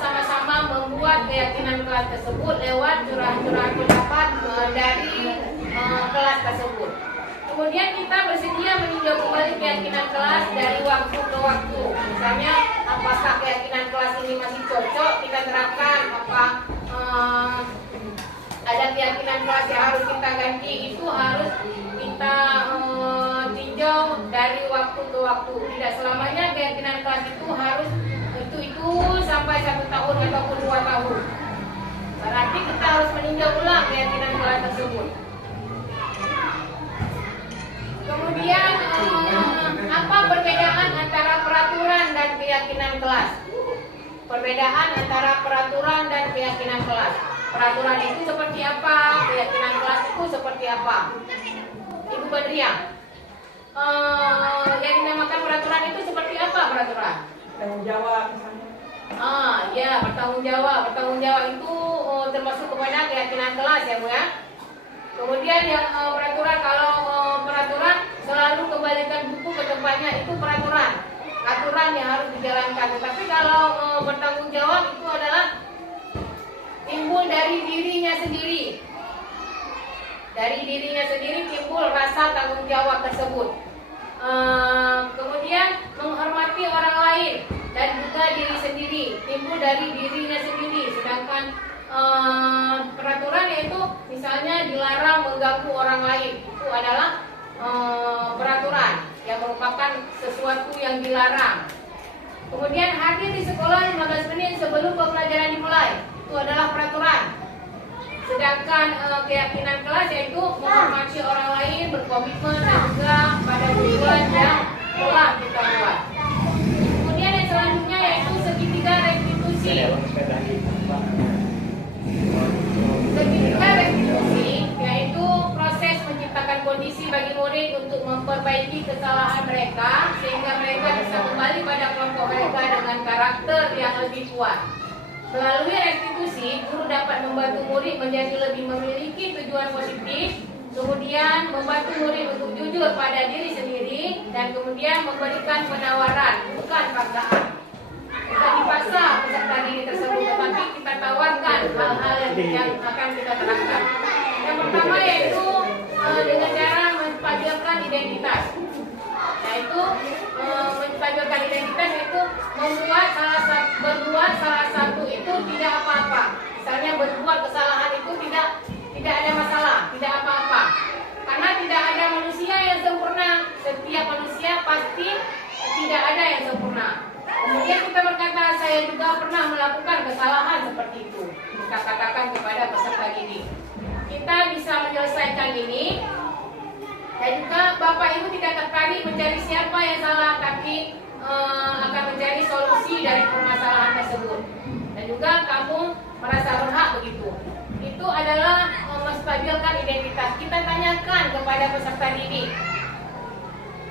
sama-sama membuat keyakinan kelas tersebut lewat curahan-curahan pendapat dari kelas tersebut. Kemudian kita bersedia meninjau kembali keyakinan kelas dari waktu ke waktu. Misalnya, apakah keyakinan kelas ini masih cocok kita terapkan? Apa ada keyakinan kelas yang harus kita ganti? Itu harus kita tinjau dari waktu ke waktu. Tidak selamanya keyakinan kelas itu harus itu sampai 1 tahun ataupun 2 tahun. Berarti kita harus meninjau ulang keyakinan kelas tersebut. Kemudian apa perbedaan antara peraturan dan keyakinan kelas? Perbedaan antara peraturan dan keyakinan kelas. Peraturan itu seperti apa? Keyakinan kelas itu seperti apa? Ibu Badriah, yang dinamakan peraturan itu seperti apa peraturan? Tanggung jawab misalnya. Ya, bertanggung jawab. Bertanggung jawab itu termasuk kepada keyakinan kelas ya Bu ya. Kemudian yang peraturan, kalau peraturan selalu kembalikan buku ke tempatnya, itu peraturan. Aturan yang harus dijalankan. Tetapi kalau bertanggung jawab itu adalah timbul dari dirinya sendiri. Dari dirinya sendiri timbul rasa tanggung jawab tersebut. Kemudian menghormati seperti orang lain dan juga diri sendiri, timbul dari dirinya sendiri. Sedangkan peraturan yaitu misalnya dilarang mengganggu orang lain, itu adalah peraturan yang merupakan sesuatu yang dilarang. Kemudian hadir di sekolah 15 menit sebelum pembelajaran dimulai, itu adalah peraturan. Sedangkan keyakinan kelas yaitu menghormati orang lain, berkomitmen dan juga pada tujuan yang telah kita buat. Kemudian yang selanjutnya yaitu segitiga restitusi. Segitiga restitusi yaitu proses menciptakan kondisi bagi murid untuk memperbaiki kesalahan mereka sehingga mereka bisa kembali pada kelompok mereka dengan karakter yang lebih kuat. Melalui restitusi, guru dapat membantu murid menjadi lebih memiliki tujuan positif, kemudian membantu murid untuk jujur pada diri sendiri, dan kemudian memberikan penawaran, bukan paksaan. Kita dipaksa peserta didik tersebut, tetapi kita tawarkan hal-hal yang akan kita terapkan. Yang pertama yaitu dengan cara menstabilkan identitas. Yaitu menstabilkan identitas yaitu berbuat salah satu itu tidak apa-apa. Misalnya berbuat kesalahan itu tidak ada masalah, tidak apa-apa. Karena tidak ada manusia yang sempurna. Setiap manusia pasti tidak ada yang sempurna. Kemudian kita berkata, saya juga pernah melakukan kesalahan seperti itu. Kita katakan kepada peserta didik. Kita bisa menyelesaikan ini. Dan juga Bapak Ibu tidak tertarik mencari siapa yang salah, tapi akan mencari solusi dari permasalahan tersebut. Dan juga kamu merasa berhak begitu. Itu adalah menstabilkan identitas. Kita tanyakan kepada peserta didik,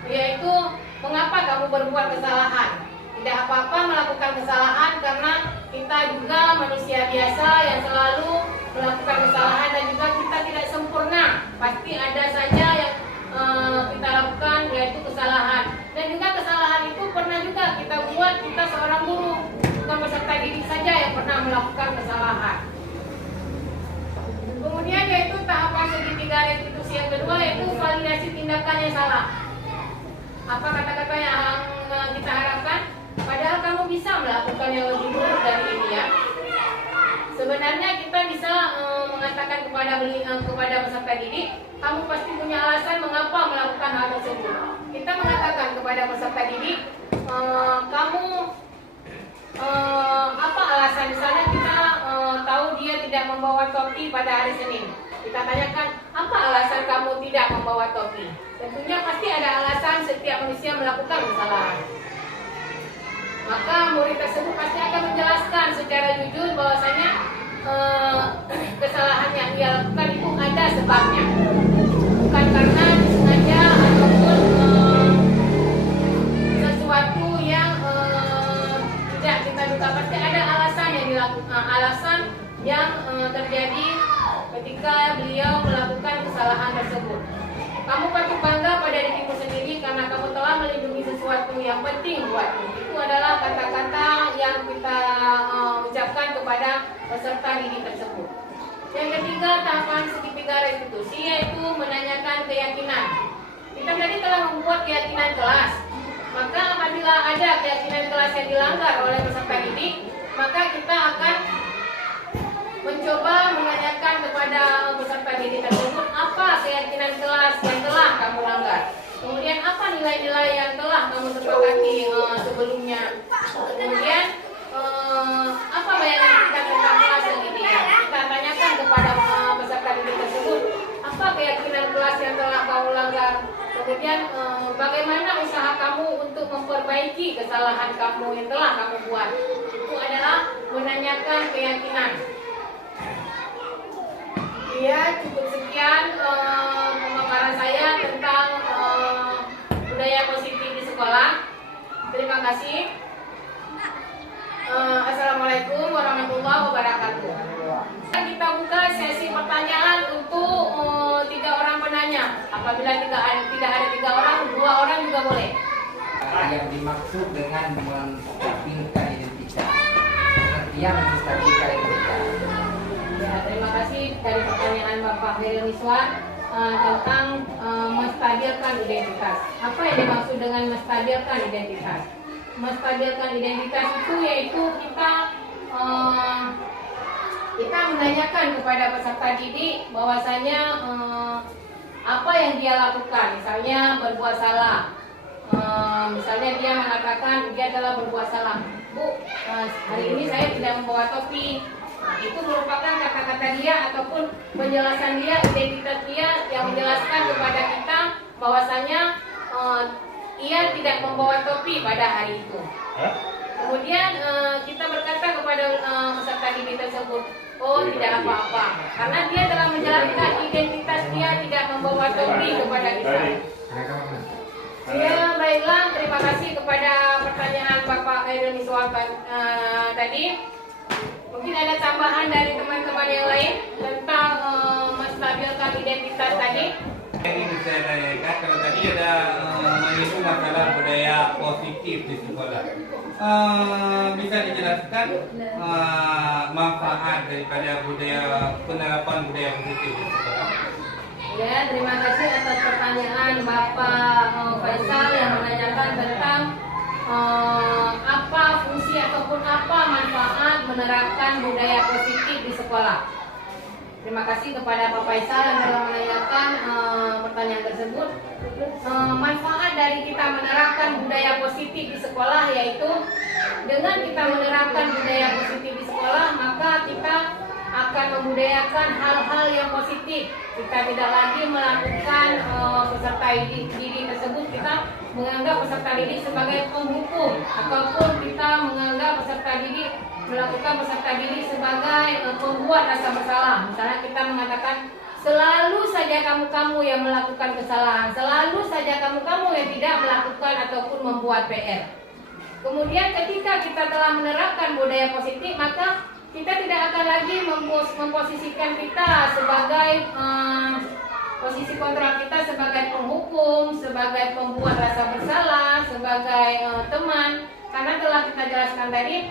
yaitu mengapa kamu berbuat kesalahan. Tidak apa-apa melakukan kesalahan karena kita juga manusia biasa yang selalu melakukan kesalahan dan juga kita tidak sempurna. Pasti ada saja yang kita lakukan yaitu kesalahan. Dan juga kesalahan itu pernah juga kita buat, kita seorang guru, bukan peserta didik saja yang pernah melakukan kesalahan. Kemudian yaitu tahapan segitiga restitusi yang kedua yaitu validasi tindakan yang salah. Apa kata-kata yang kita harapkan? Padahal kamu bisa melakukan yang lebih buruk dari ini ya. Sebenarnya kita bisa mengatakan kepada peserta didik, kamu pasti punya alasan mengapa melakukan hal tersebut. Kita mengatakan kepada peserta didik, kamu apa alasan? Misalnya kita tahu dia tidak membawa topi pada hari Senin. Kita tanyakan, apa alasan kamu tidak membawa topi? Tentunya pasti ada alasan, setiap manusia melakukan kesalahan. Maka murid tersebut pasti akan menjelaskan secara jujur bahwasanya kesalahan yang dia lakukan itu ada sebabnya, bukan karena disengaja ataupun sesuatu yang tidak kita duga. Pasti ada alasan yang dilakukan, alasan yang terjadi ketika beliau melakukan kesalahan tersebut. Kamu patut bangga pada dirimu sendiri karena kamu telah melindungi sesuatu yang penting buatmu. Itu adalah kata-kata yang kita ucapkan kepada peserta didik tersebut. Yang ketiga, tahapan segitiga restitusi yaitu menanyakan keyakinan. Kita tadi telah membuat keyakinan kelas. Maka apabila ada keyakinan kelas yang dilanggar oleh peserta didik, maka kita akan mencoba menanyakan kepada peserta didik tersebut apa keyakinan kelas yang telah kamu langgar. Kemudian apa nilai-nilai yang telah kamu sepakati sebelumnya. Kemudian apa bayangan kita tentang kelas yang ini. Kita tanyakan kepada peserta didik tersebut apa keyakinan kelas yang telah kamu langgar. Kemudian bagaimana usaha kamu untuk memperbaiki kesalahan kamu yang telah kamu buat. Itu adalah menanyakan keyakinan. Ya, cukup sekian pemaparan saya tentang budaya positif di sekolah. Terima kasih. Assalamualaikum warahmatullahi wabarakatuh. Kita buka sesi pertanyaan untuk 3 orang penanya. Apabila tidak ada 3 orang, 2 orang juga boleh. Yang dimaksud dengan menstabilkan identitas, pengertian menstabilkan identitas. Ya, terima kasih dari pertanyaan Bapak Heri Miswan tentang menstabilkan identitas. Apa yang dimaksud dengan menstabilkan identitas? menstabilkan identitas itu yaitu kita menanyakan kepada peserta didik bahwasanya apa yang dia lakukan, misalnya berbuat salah. Misalnya dia mengatakan dia telah berbuat salah. Bu, hari ini saya tidak membawa topi. Nah, itu merupakan kata-kata dia ataupun penjelasan dia, identitas dia yang menjelaskan kepada kita bahwasanya ia tidak membawa topi pada hari itu. Kemudian kita berkata kepada peserta didik tersebut, oh tidak apa-apa, karena dia telah menjelaskan identitas dia tidak membawa topi kepada kita. Ya, baiklah, terima kasih kepada pertanyaan Bapak Khairul Miswar tadi. Mungkin ada tambahan dari teman-teman yang lain tentang menstabilkan identitas tadi. Yang ingin saya tanyakan, kalau tadi ada menyinggung masalah budaya positif di sekolah, bisa dijelaskan manfaat daripada penerapan budaya positif di sekolah? Ya, terima kasih atas pertanyaan Bapak Faisal yang menanyakan tentang apa fungsi ataupun apa manfaat menerapkan budaya positif di sekolah. Terima kasih kepada Pak Faisal yang telah menanyakan pertanyaan tersebut. Manfaat dari kita menerapkan budaya positif di sekolah yaitu dengan kita menerapkan budaya positif di sekolah, maka kita akan membudayakan hal-hal yang positif. Kita tidak lagi melakukan peserta didik tersebut, kita menganggap peserta didik sebagai penghukum, ataupun kita menganggap peserta didik melakukan peserta didik sebagai pembuat rasa bersalah. Misalnya kita mengatakan selalu saja kamu-kamu yang melakukan kesalahan, selalu saja kamu-kamu yang tidak melakukan ataupun membuat PR. Kemudian ketika kita telah menerapkan budaya positif, maka kita tidak akan lagi memposisikan kita sebagai posisi kontrak kita sebagai penghukum, sebagai pembuat rasa bersalah, sebagai teman. Karena telah kita jelaskan tadi,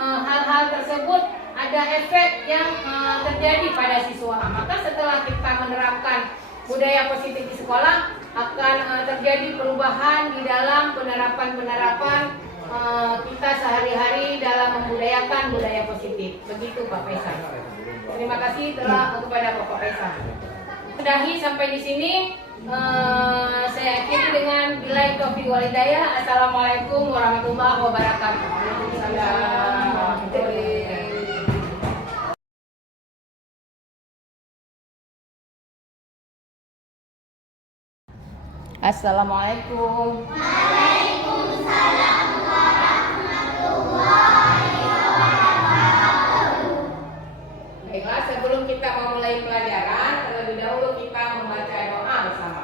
hal-hal tersebut ada efek yang terjadi pada siswa. Maka setelah kita menerapkan budaya positif di sekolah, akan terjadi perubahan di dalam penerapan kita sehari-hari dalam membudayakan budaya positif. Begitu Pak Faisal. Terima kasih telah kepada Bapak Faisal. Sudahi sampai di sini. Saya akhiri dengan billahi taufiq wal hidayah. Assalamualaikum warahmatullahi wabarakatuh. Waalaikumsalam. Assalamualaikum. Baiklah, sebelum kita memulai pelajaran, terlebih dahulu kita membaca doa bersama.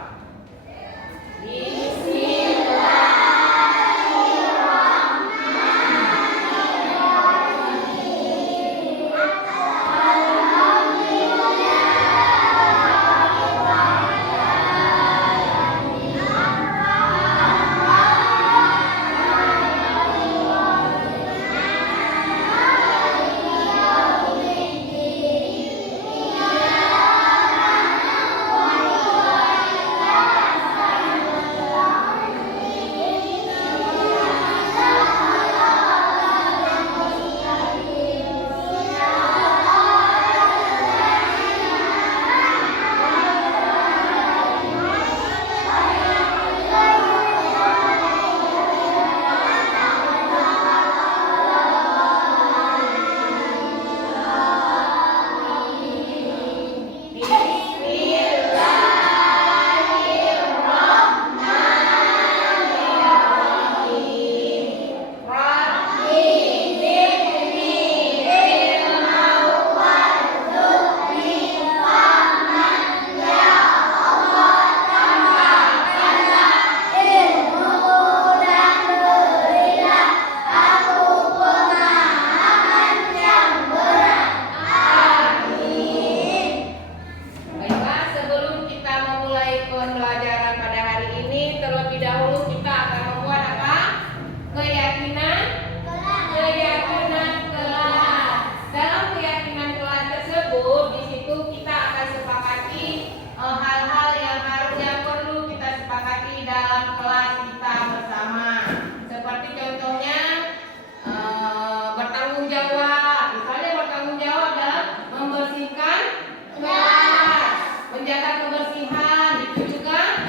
kebersihan itu juga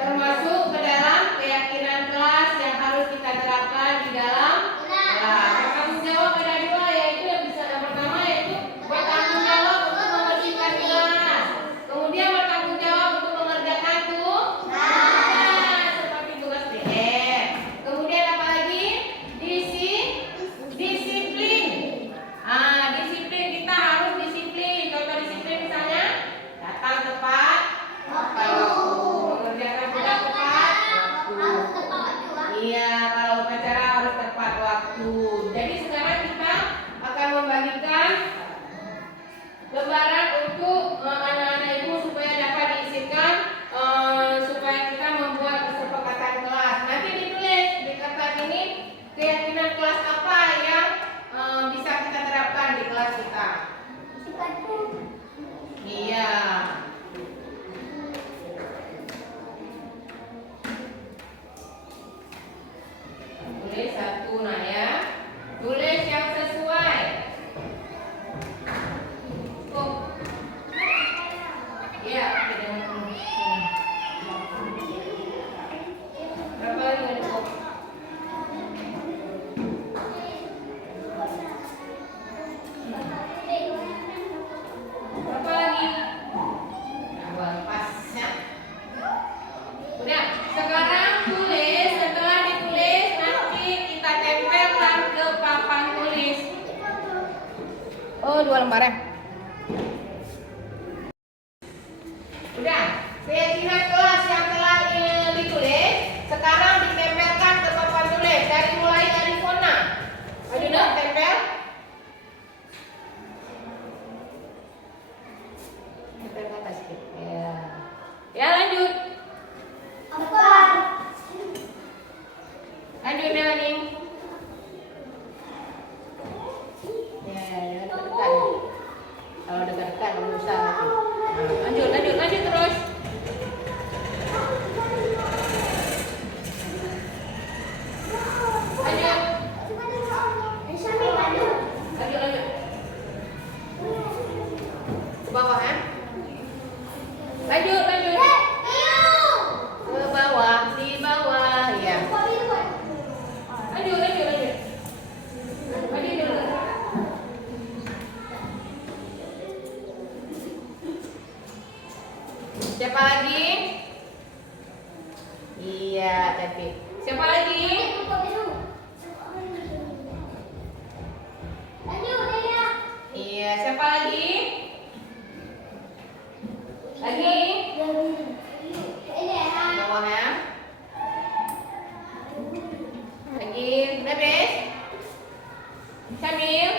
termasuk ke dalam keyakinan kelas yang harus kita terapkan di dalam kelas. Bertanggung jawab ada dua, yaitu yang pertama yaitu bertanggung jawab untuk membersihkan kelas. Kemudian bertanggung jawab untuk mengerjakan tugas seperti tugas PR. Kemudian apa lagi? Disiplin. Disiplin, kita harus disiplin. Contoh disiplin misalnya datang tepat waktu, mengerjakan tugas tepat waktu. Iya, kalau upacara harus tepat waktu. Jadi sekarang kita akan membagikan lembaran untuk anak-anak ibu supaya dapat diisikan, supaya kita membuat kesepakatan kelas. Nanti ditulis di kertas ini keyakinan kelas apa yang bisa kita terapkan di kelas kita. Iya. Tulis satu nak ya. Tulis yang sesuai. Oh. Ya, berapa lagi ada kok? Berapa lagi? Dua pas ya. Udah, sekarang tulis. Setelah ditulis nanti kita tempelkan ke papan tulis. Oh, 2 lembar ya. Udah, keyakinan kelas yang telah ditulis sekarang ditempelkan ke papan tulis dari mulai Arifona. Ayo nak tempel. Tempel ke atas sedikit. Ya. Ya, lanjut. Lanjut Melani. Ya, dekat-dekat. Kalau dekat-dekat nggak usah nanti. Lanjut terus. Lanjut. Ke bawah ya. Lanjut. Ke bawah, di bawah ya. Lanjut. Siapa lagi? Iya, cantik. Siapa lagi? Iya, siapa lagi? Lagi? Bawah ya. Lagi, udah beres? Syamil?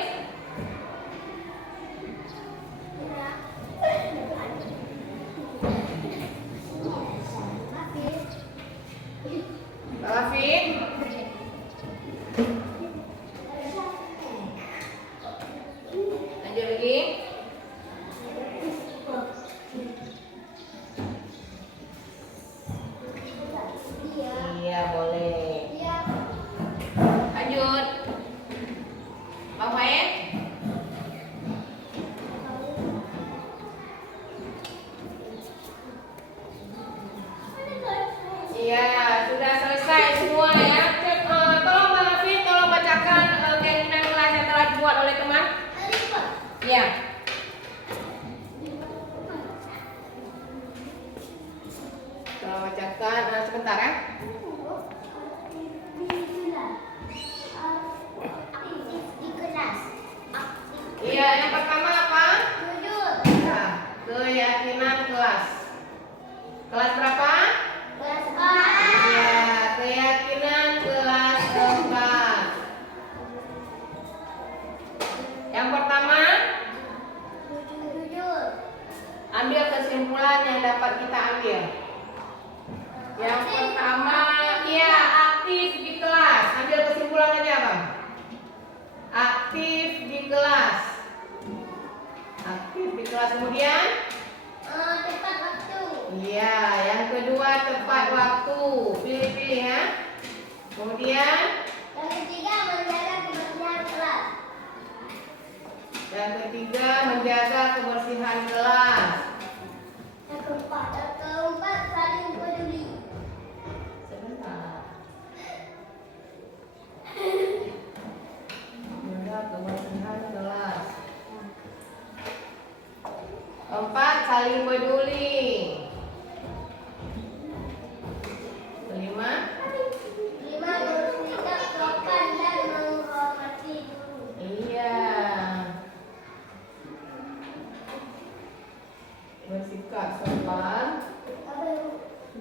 Alvin? Lanjut lagi. Iya, boleh. Lanjut. Bang Faed? Iya, sudah selesai semua ya. Tolong Bang Afif, tolong bacakan keinginan kelas yang telah dibuat oleh teman. Iya. Tolong bacakan sebentar ya. Iya, yang pertama apa? Nah, keyakinan kelas. Kelas berapa? Iya, keyakinan kelas 4. Yang pertama, ambil kesimpulan yang dapat kita ambil. Yang pertama, ya aktif di kelas. Ambil kesimpulan aja, Bang. Aktif di kelas. Aktif di kelas. Kemudian Tepat waktu. iya, yang kedua tepat waktu. Pilih-pilih ya. Kemudian Yang ketiga menjaga kebersihan kelas. yang ketiga menjaga kebersihan kelas. saling peduli. Kelima, 5. Bersikap sopan dan menghormati guru. iya. Bersikap sopan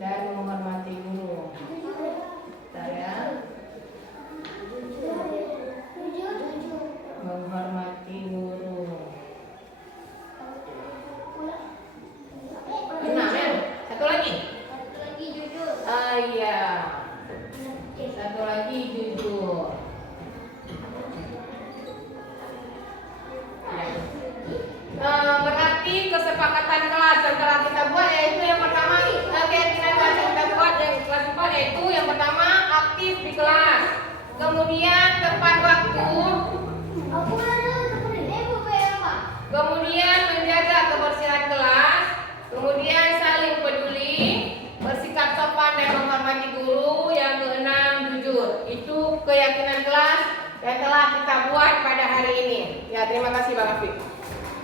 dan menghormati guru. Bentar ya. Menghormati guru. 6 ya. Satu lagi. Satu lagi jujur. Iya. Satu lagi jujur. Berarti kesepakatan kelas yang telah kita buat yaitu yang pertama keyakinan kelas yang kita buat yang kelas 4 yaitu yang pertama aktif di kelas. Kemudian tepat waktu. Aku ada seperti ibu Pak. Kemudian menjaga kebersihan kelas, kemudian saling peduli, bersikap sopan dan menghormati guru, yang keenam jujur. Itu keyakinan kelas yang telah kita buat pada hari ini. Ya, terima kasih Bang Afif.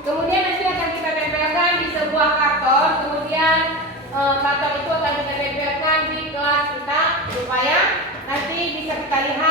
Kemudian nanti akan kita tempelkan di sebuah karton, kemudian karton itu akan kita tempelkan di kelas kita supaya nanti bisa kita lihat